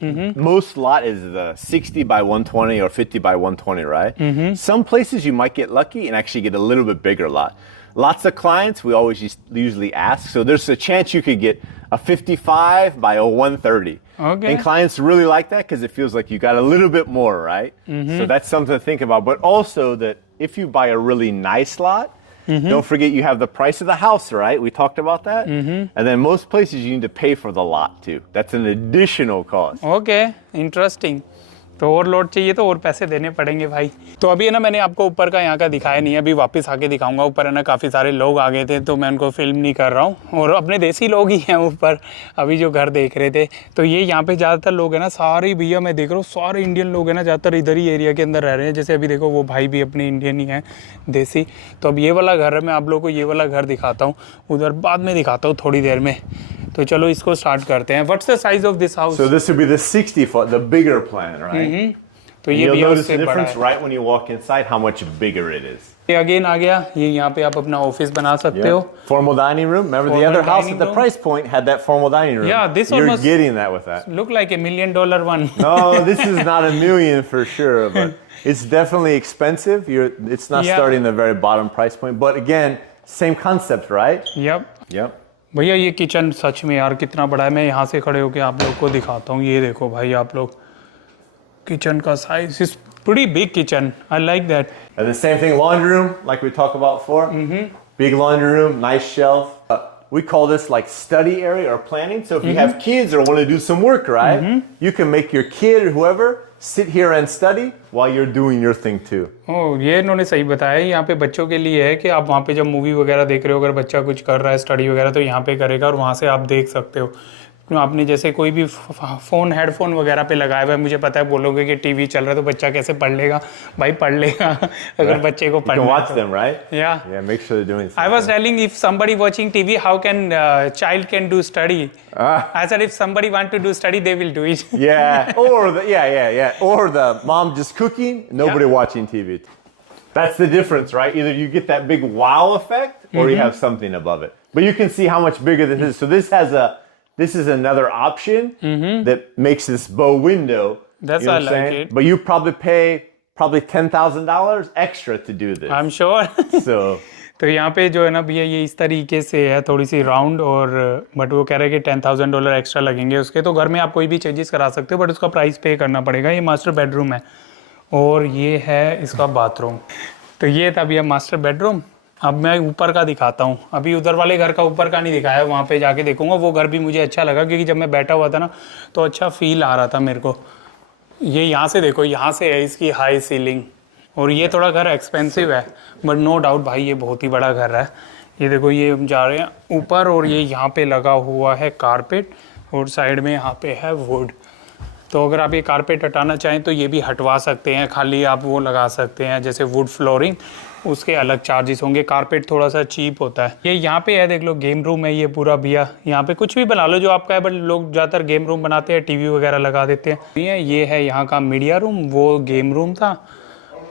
most lot is the 60 by 120 or 50 by 120, right? Some places you might get lucky and actually get a little bit bigger lot. Lots of clients, we always usually ask, so there's a chance you could get a 55 by a 130. Okay. And clients really like that because it feels like you got a little bit more, right? So that's something to think about. But also that if you buy a really nice lot, don't forget you have the price of the house, right? We talked about that. And then most places you need to pay for the lot too. That's an additional cost. Okay interesting. तो और load चाहिए तो और पैसे देने पड़ेंगे भाई। तो अभी है ना मैंने आपको ऊपर का यहाँ का दिखाया नहीं है, अभी वापस आके दिखाऊंगा। ऊपर है ना काफ़ी सारे लोग आ गए थे तो मैं उनको फिल्म नहीं कर रहा हूँ और अपने देसी लोग ही हैं ऊपर अभी जो घर देख रहे थे। तो ये यहाँ पे ज़्यादातर लोग हैं ना, सारे भैया मैं देख रहा हूँ सारे इंडियन लोग हैं ना, ज़्यादातर इधर ही एरिया के अंदर रह रहे हैं। जैसे अभी देखो वो भाई भी अपने इंडियन ही हैं देसी। तो अब ये वाला घर है, मैं आप लोग को ये वाला घर दिखाता हूँ, उधर बाद में दिखाता हूँ थोड़ी देर में। तो चलो इसको स्टार्ट करते हैं। What's the size of this house? So this would be the 60 foot, the bigger plan, right? तो ये You'll भी notice उससे the बड़ा difference है। right when you walk inside how much bigger it is. ये again आ गया, ये यहाँ पे आप अपना ऑफिस बना सकते हो। Formal dining room. Remember the Formal other house dining at the room. price point had that formal dining room. Yeah, this You're almost- getting that with that. Look like $1 million one. No, this is not $1 million for sure, but it's definitely expensive. It's not Yeah. starting the very bottom price point, but again, same concept, right? Yep. Yep. भैया ये kitchen सच में यार कितना बड़ा है। मैं यहाँ से खड़े होके आप लोग को दिखाता हूँ। ये देखो भाई आप लोग, किचन का size is pretty big kitchen. I like that. And the same thing, laundry room, like we talked about before. Big laundry room, nice shelf. We call this like study area or planning. So if you have kids or want to do some work, right? You can make your kid or whoever sit here and study while you're doing your thing too. ओह ये इन्होंने सही बताया। यहाँ पे बच्चों के लिए है कि आप वहाँ पे जब मूवी वगैरह देख रहे हो, अगर बच्चा कुछ कर रहा है स्टडी वगैरह तो यहाँ पे करेगा और वहाँ से आप देख सकते हो। आपने जैसे कोई भी फ़ोन हेडफोन वगैरह पे लगाया हुआ है, मुझे पता है बोलोगे कि टीवी चल रहा है तो बच्चा कैसे पढ़ लेगा। भाई पढ़ लेगा अगर बच्चे को You can पढ़ना watch है them, right? तो। Yeah. Yeah, make sure they're doing something. I was telling if somebody watching TV, how can child can do study? I said if somebody want to do study, they will do it. Yeah, or the mom just cooking, nobody watching TV. That's the difference, right? Either you get that big wow effect, or you have something above it. But you can see how much bigger this is. So this is another option that makes this bow window. That's you know I what I'm like saying? it. But you probably pay $10,000 extra to do this. I'm sure. So तो यहाँ पे जो है ना भैया ये इस तरीके से है, थोड़ी सी राउंड, और बट वो कह रहे हैं कि $10,000 एक्स्ट्रा लगेंगे उसके। तो घर में आप कोई भी चेंजेस करा सकते हो बट उसका प्राइस पे करना पड़ेगा। ये मास्टर बेडरूम है और ये है इसका बाथरूम। तो ये था भैया मास्टर बेडरूम। अब मैं ऊपर का दिखाता हूँ। अभी उधर वाले घर का ऊपर का नहीं दिखाया, वहाँ पे जाके देखूंगा। वो घर भी मुझे अच्छा लगा क्योंकि जब मैं बैठा हुआ था ना तो अच्छा फील आ रहा था मेरे को। ये यहाँ से देखो, यहाँ से है इसकी हाई सीलिंग, और ये थोड़ा घर एक्सपेंसिव है बट नो डाउट भाई ये बहुत ही बड़ा घर है। ये देखो ये हम जा रहे हैं ऊपर और ये यहाँ पे लगा हुआ है कारपेट और साइड में यहाँ पे है वुड। तो अगर आप ये कारपेट हटाना चाहें तो ये भी हटवा सकते हैं, खाली आप वो लगा सकते हैं जैसे वुड फ्लोरिंग। उसके अलग चार्जेस होंगे। कारपेट थोड़ा सा चीप होता है। ये यहाँ पे है, देख लो गेम रूम है ये पूरा भैया। यहाँ पे कुछ भी बना लो जो आपका है, बट लोग ज़्यादातर गेम रूम बनाते हैं, टीवी वगैरह लगा देते हैं। ये है यहाँ का मीडिया रूम, वो गेम रूम था।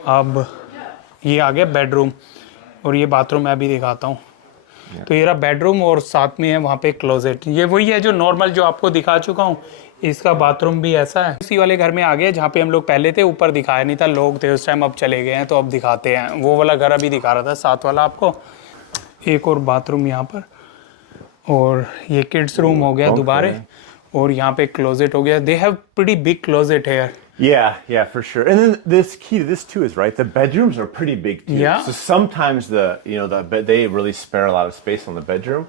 अब ये आ गया बेडरूम, और ये बाथरूम मैं भी दिखाता हूँ। तो ये रहा बेडरूम, और साथ में है वहाँ पे क्लोजेट। ये वही है जो नॉर्मल जो आपको दिखा चुका हूँ। इसका बाथरूम भी ऐसा है। इसी वाले घर में आ गए जहाँ पे हम लोग पहले थे। ऊपर दिखाया नहीं था, लोग थे उस टाइम, अब चले गए हैं तो अब दिखाते हैं। वो वाला घर अभी दिखा रहा था, साथ वाला आपको। एक और बाथरूम यहाँ पर, और ये किड्स रूम हो गया दोबारा, और यहाँ पे क्लोजेट हो गया। They have pretty big closet है। Yeah, for sure. And then this key to this too is right. The bedrooms are pretty big too. Yeah. So sometimes they really spare a lot of space on the bedroom.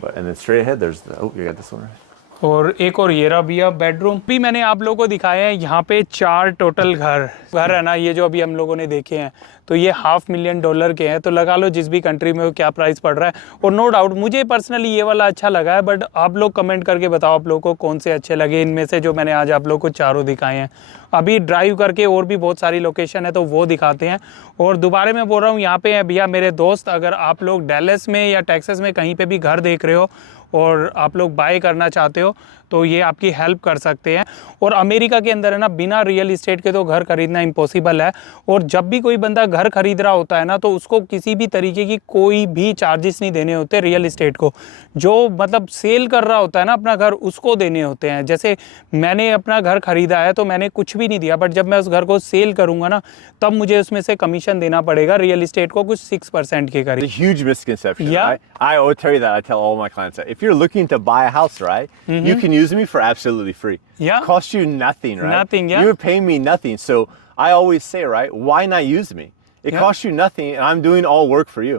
But and then straight ahead there's you got this one right. और एक और ये रहा भैया bedroom. भी मैंने आप लोगों को दिखाया है यहाँ पे 4 टोटल घर है ना। ये जो अभी हम लोगों ने देखे हैं तो ये $500,000 के हैं। तो लगा लो जिस भी कंट्री में वो क्या प्राइस पड़ रहा है। और नो डाउट मुझे पर्सनली ये वाला अच्छा लगा है, बट आप लोग कमेंट करके बताओ आप लोगों को कौन से अच्छे लगे इनमें से जो मैंने आज आप लोगों को चारों दिखाए हैं। अभी ड्राइव करके और भी बहुत सारी लोकेशन है तो वो दिखाते हैं। और दोबारा मैं बोल रहा हूँ यहाँ पे है भैया मेरे दोस्त, अगर आप लोग डैलस में या टेक्सास में कहीं पे भी घर देख रहे हो और आप लोग बाय करना चाहते हो तो ये आपकी हेल्प कर सकते हैं। और अमेरिका के अंदर है ना, बिना रियल इस्टेट के तो घर खरीदना इम्पॉसिबल है। और जब भी कोई बंदा घर खरीद रहा होता है ना, तो उसको किसी भी तरीके की कोई भी चार्जेस नहीं देने होते रियल इस्टेट को। जो मतलब सेल कर रहा होता है ना अपना घर, उसको देने होते हैं। जैसे मैंने अपना घर खरीदा है तो मैंने कुछ भी नहीं दिया, बट जब मैं उस घर को सेल करूंगा ना, तब मुझे उसमें से कमीशन देना पड़ेगा रियल इस्टेट को, कुछ 6% के करीब। It's a huge misconception. Yeah. Right? I always tell you that. I tell all my clients that if you're looking to buy a house, right, you can use me for absolutely free. Yeah. Cost you nothing, right? Nothing, yeah. You're paying me nothing. So I always say, right, why not use me? It costs you nothing, and I'm doing all work for you.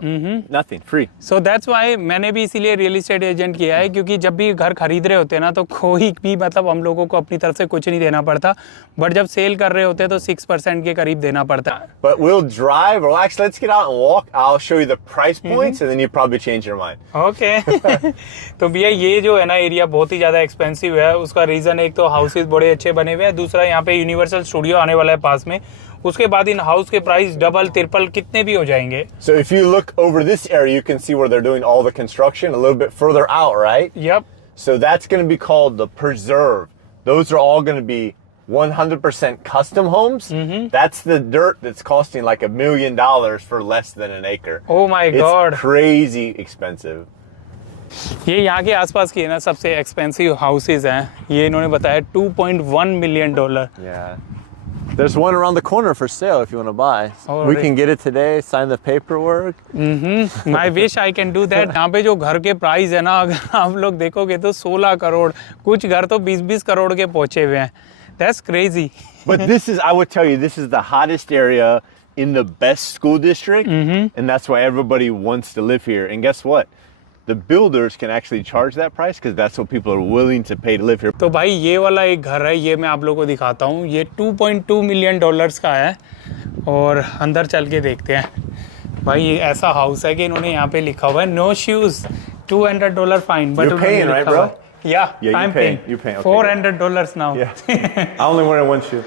Nothing, free. So that's why मैंने भी इसीलिए real estate agent किया है, क्योंकि जब भी घर खरीद रहे होते हैं ना तो कोई भी मतलब हम लोगों को अपनी तरफ से कुछ नहीं देना पड़ता, बट जब सेल कर रहे होते हैं तो 6% के करीब देना पड़ता है। But we'll drive, relax, let's get out and walk. I'll show you the price points, and then you probably change your mind. Okay तो भैया ये जो है ना एरिया बहुत ही ज़्यादा एक्सपेंसिव है। उसका रीज़न एक तो हाउसेज बड़े अच्छे बने हुए हैं, दूसरा यहाँ पे यूनिवर्सल स्टूडियो आने वाला है पास में। उसके बाद इन हाउस के प्राइस डबल ट्रिपल कितने भी हो जाएंगे। So if you look over this area, you can see where they're doing all the construction a little bit further out, right? Yep. So that's going to be called the preserve. Those are all going to be 100% custom homes. That's the dirt that's costing like $1 million for less than an acre. Oh my God. It's crazy expensive. ये यहाँ के आसपास की है ना सबसे expensive houses हैं। ये इन्होंने बताया $2.1 million। Yeah. There's one around the corner for sale if you want to buy. Oh, we really? can get it today, sign the paperwork. I wish I can do that. यहाँ पे जो घर के price है ना, अगर आप लोग देखोगे तो 16 करोड़, कुछ घर तो 20-20 करोड़ के पहुंचे हुए हैं। That's crazy. But this is, I would tell you, this is the hottest area in the best school district, and that's why everybody wants to live here. And guess what? The builders can actually charge that price because that's what people are willing to pay to live here. तो भाई ये वाला एक घर है, ये मैं आप लोगों को दिखाता हूँ। ये $2.2 million का है, और अंदर चल के देखते हैं। भाई ये ऐसा हाउस है कि इन्होंने यहाँ पे लिखा हुआ है no shoes, $200 fine. But You're paying, right, bro? Yeah, Yeah, I'm you're paying. paying. You're paying. Okay, $400 now. Yeah. I only wear one shoe.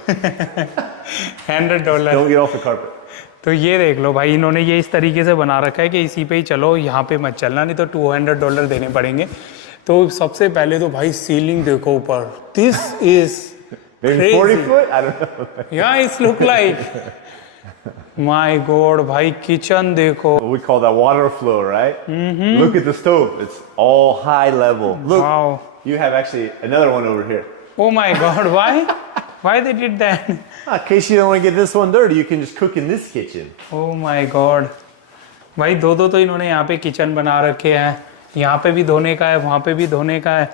$100। Don't get off the carpet. तो ये देख लो भाई, इन्होंने ये इस तरीके से बना रखा है कि इसी पे ही चलो, यहाँ पे मत चलना, नहीं तो $200 देने पड़ेंगे। तो सबसे पहले तो भाई सीलिंग देखो ऊपर, this is Maybe 40 foot? I don't know. या it's look like my God. भाई किचन देखो, We call that water flow, right? Look at the stove. It's all high level. Look, wow. you have actually another one over here. Oh my God, why they did that? In case you don't want to get this one dirty, you can just cook in this kitchen. Oh my God. भाई दो तो इन्होंने यहाँ पे kitchen बना रखे हैं, यहाँ पे भी धोने का है, वहाँ पे भी धोने का है।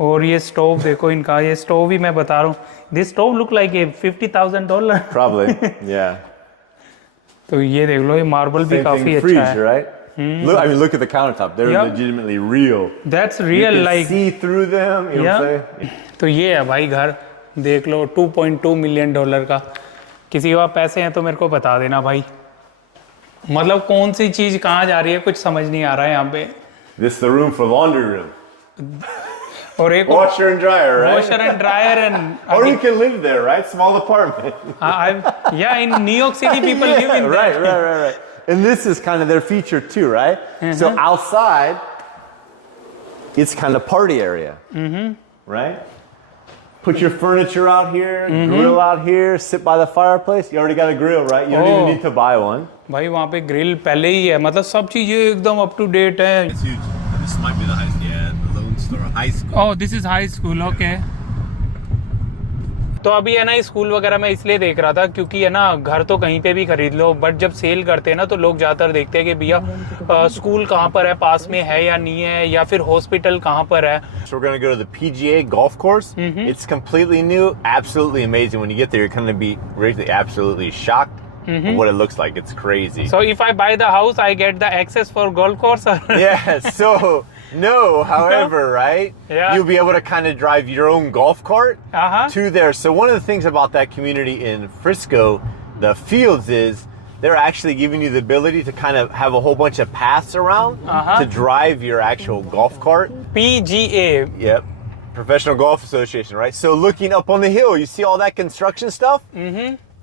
और ये स्टोव देखो इनका, ये स्टोव भी मैं बता रहा हूँ, this stove look like a $50,000। Probably, yeah. तो ये देख लो, ये मार्बल भी Same काफी thing, अच्छा freeze, है। right? Look, I mean, look at the countertop. They're Yep. legitimately real. That's You real, can like see through them. You know what I'm yeah. saying? तो ये है भाई घर, देख लो $2.2 million का। किसी के पास पैसे हैं तो मेरे को बता देना भाई। मतलब कौन सी चीज कहाँ जा रही है कुछ समझ नहीं आ रहा है यहाँ पे। This is the room for laundry room. और एक Washer and dryer, right? Washer and dryer and Or you can live there, right? Small apartment. yeah, in New York City people live in right. And this is kind of their feature too, right? So outside, it's kind of party area, right? Put your furniture out here, grill out here, sit by the fireplace. You already got a grill, right? You don't even need to buy one. भाई वहाँ पे grill पहले ही है, मतलब सब चीजें एकदम up to date है. It's huge. This might be the the Lone Star High School. Oh, this is high school, okay. तो अभी है ना स्कूल वगैरह मैं इसलिए देख रहा था क्योंकि है ना घर तो कहीं पे भी खरीद लो, बट जब सेल करते हैं ना तो लोग ज्यादातर देखते हैं कि भैया स्कूल कहाँ पर है, पास में है या नहीं है, या फिर हॉस्पिटल कहाँ पर है. So we're going to go to the PGA golf course. It's completely new, absolutely amazing. When you get there, you're going to be really absolutely shocked of what it looks like. It's crazy. So if I buy the house, I get the access for golf course. Yeah, so no, however, right? Yeah. You'll be able to kind of drive your own golf cart to there. So one of the things about that community in Frisco, the fields, is they're actually giving you the ability to kind of have a whole bunch of paths around to drive your actual golf cart. PGA. Yep. Professional Golf Association, right? So looking up on the hill, you see all that construction stuff?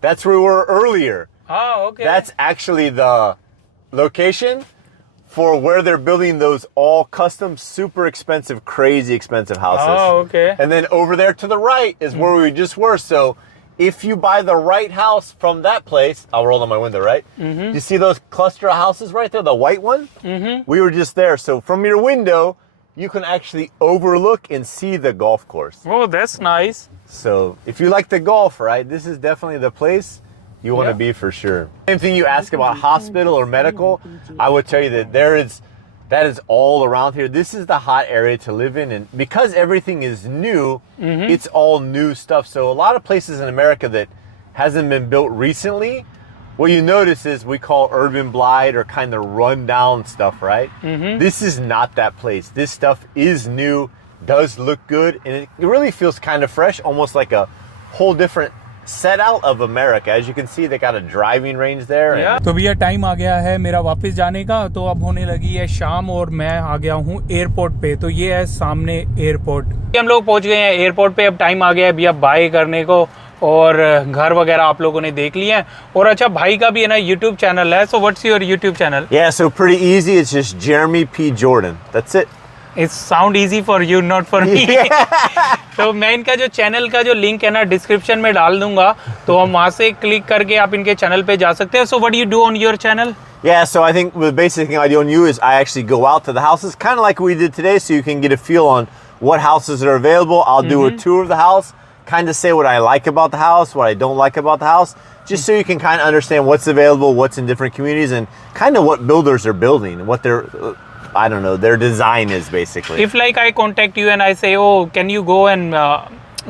That's where we were earlier. Oh, okay. That's actually the location for where they're building those all custom, super expensive, crazy expensive houses. Oh, okay. And then over there to the right is where we just were. So if you buy the right house from that place, I'll roll down my window, right? You see those cluster of houses right there, the white one? We were just there. So from your window, you can actually overlook and see the golf course. Oh, that's nice. So if you like the golf, right, this is definitely the place you want to be for sure. Same thing you ask about hospital or medical, I would tell you that that is all around here. This is the hot area to live in, and because everything is new, it's all new stuff. So a lot of places in America that hasn't been built recently, what you notice is we call urban blight or kind of run down stuff, right? This is not that place. This stuff is new, does look good, and it really feels kind of fresh, almost like a whole different set out of America. As you can see, they got a driving range there. Yeah. तो भैया time आ गया है मेरा वापस जाने का, तो अब होने लगी है शाम और मैं आ गया हूँ एयरपोर्ट पे. तो ये है सामने एयरपोर्ट. हम लोग पहुँच गए हैं एयरपोर्ट पे. अब टाइम आ गया है भैया बाय करने को, और घर वगैरह आप लोगों ने देख लिए हैं. और अच्छा, भाई का भी है ना यूट्यूब चैनल है. So what's your YouTube channel? Yeah, so pretty easy. It's just Jeremy P. Jordan. That's it. It sound easy for you, not for me. तो मैं इनका जो चैनल का जो लिंक है ना डिस्क्रिप्शन में डाल दूंगा, तो हम वहां से क्लिक करके आप इनके चैनल पे जा सकते हैं. So what you do on your channel? Yeah, so I think the basic thing I do on you is I actually go out to the houses, kind of like we did today, so you can get a feel on what houses are available. I'll do a tour of the house, kind of say what I like about the house, what I don't like about the house, just so you can kind of understand what's available, what's in different communities, and kind of what builders are building, what their I don't know, their design is basically. If like I contact you and I say, oh, can you go and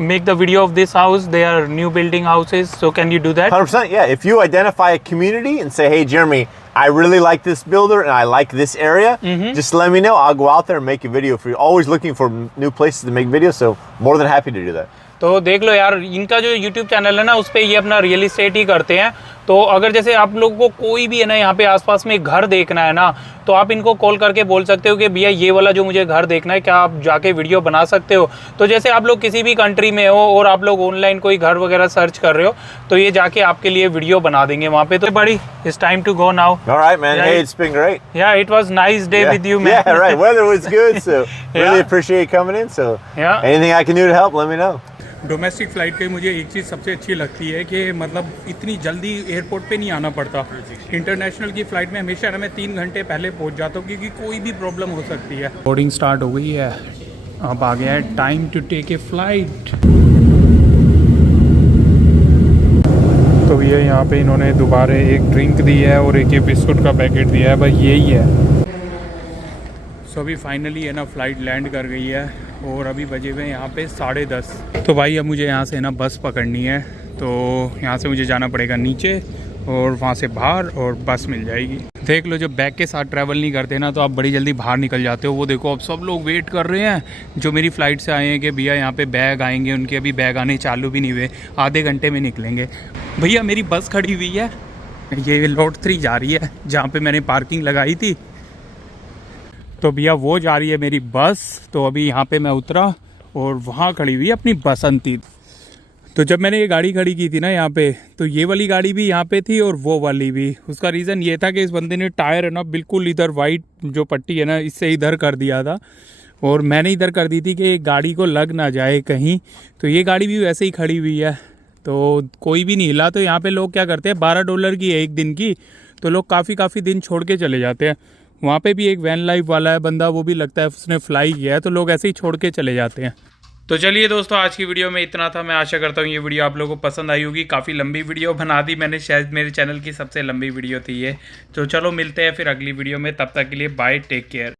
make the video of this house? They are new building houses, so can you do that? 100%, yeah. If you identify a community and say, hey, Jeremy, I really like this builder and I like this area, just let me know. I'll go out there and make a video for you. Always looking for new places to make videos, so more than happy to do that. तो देख लो यार, इनका जो YouTube channel है ना उस पे ये अपना रियल एस्टेट ही करते हैं. तो अगर जैसे आप लोगों को कोई भी है ना यहाँ पे आसपास में घर देखना है ना, तो आप इनको कॉल करके बोल सकते हो कि भैया ये वाला जो मुझे घर देखना है, क्या आप जाके वीडियो बना सकते हो? तो जैसे आप लोग किसी भी कंट्री में हो और आप लोग ऑनलाइन कोई घर वगैरह सर्च कर रहे हो, तो ये जाके आपके लिए वीडियो बना देंगे वहाँ पे. तो बड़ी it's time to go now. All right, man. Hey, it's been great. Yeah, it was nice day with you, man. Yeah, right. Weather was good, so really appreciate you coming in. So anything I can do to help, let me know. Domestic flight की मुझे एक चीज़ सबसे अच्छी लगती है कि मतलब इतनी जल्दी एयरपोर्ट पे नहीं आना पड़ता. इंटरनेशनल की फ़्लाइट में हमेशा मैं 3 घंटे पहले पहुंच जाता हूँ, क्योंकि कोई भी प्रॉब्लम हो सकती है. बोर्डिंग स्टार्ट हो गई है, अब आ गया है time to take a flight. तो ये यहाँ पे इन्होंने दोबारा एक ड्रिंक दी है और एक ये बिस्कुट का पैकेट दिया है, बस यही है. सो अभी फाइनली है ना फ़्लाइट लैंड कर गई है और अभी बजे हुए यहाँ पे 10:30. तो भाई अब मुझे यहाँ से ना बस पकड़नी है, तो यहाँ से मुझे जाना पड़ेगा नीचे और वहाँ से बाहर और बस मिल जाएगी. देख लो, जब बैग के साथ ट्रैवल नहीं करते ना तो आप बड़ी जल्दी बाहर निकल जाते हो. वो देखो अब सब लोग वेट कर रहे हैं जो मेरी फ़्लाइट से आए हैं कि भैया यहाँ पे बैग आएंगे. उनके अभी बैग आने चालू भी नहीं हुए, आधे घंटे में निकलेंगे. भैया मेरी बस खड़ी हुई है, ये लॉट 3 जा रही है जहाँ पर मैंने पार्किंग लगाई थी. तो भैया वो जा रही है मेरी बस. तो अभी यहाँ पे मैं उतरा और वहाँ खड़ी हुई है अपनी बसंती. तो जब मैंने ये गाड़ी खड़ी की थी ना यहाँ पे, तो ये वाली गाड़ी भी यहाँ पे थी और वो वाली भी। उसका रीज़न ये था कि इस बंदे ने टायर है ना बिल्कुल इधर वाइट जो पट्टी है ना इससे इधर कर दिया था, और मैंने इधर कर दी थी कि गाड़ी को लग ना जाए कहीं। तो ये गाड़ी भी वैसे ही खड़ी हुई है, तो कोई भी नहीं हिला। तो यहाँ पे लोग क्या करते हैं, $12 की है एक दिन की, तो लोग काफ़ी दिन छोड़ के चले जाते हैं। वहाँ पे भी एक वैन लाइफ वाला है बंदा, वो भी लगता है उसने फ्लाई किया है, तो लोग ऐसे ही छोड़ के चले जाते हैं। तो चलिए दोस्तों, आज की वीडियो में इतना था। मैं आशा करता हूँ ये वीडियो आप लोगों को पसंद आई होगी। काफ़ी लंबी वीडियो बना दी मैंने, शायद मेरे चैनल की सबसे लंबी वीडियो थी ये। तो चलो मिलते हैं फिर अगली वीडियो में, तब तक के लिए बाय, टेक केयर।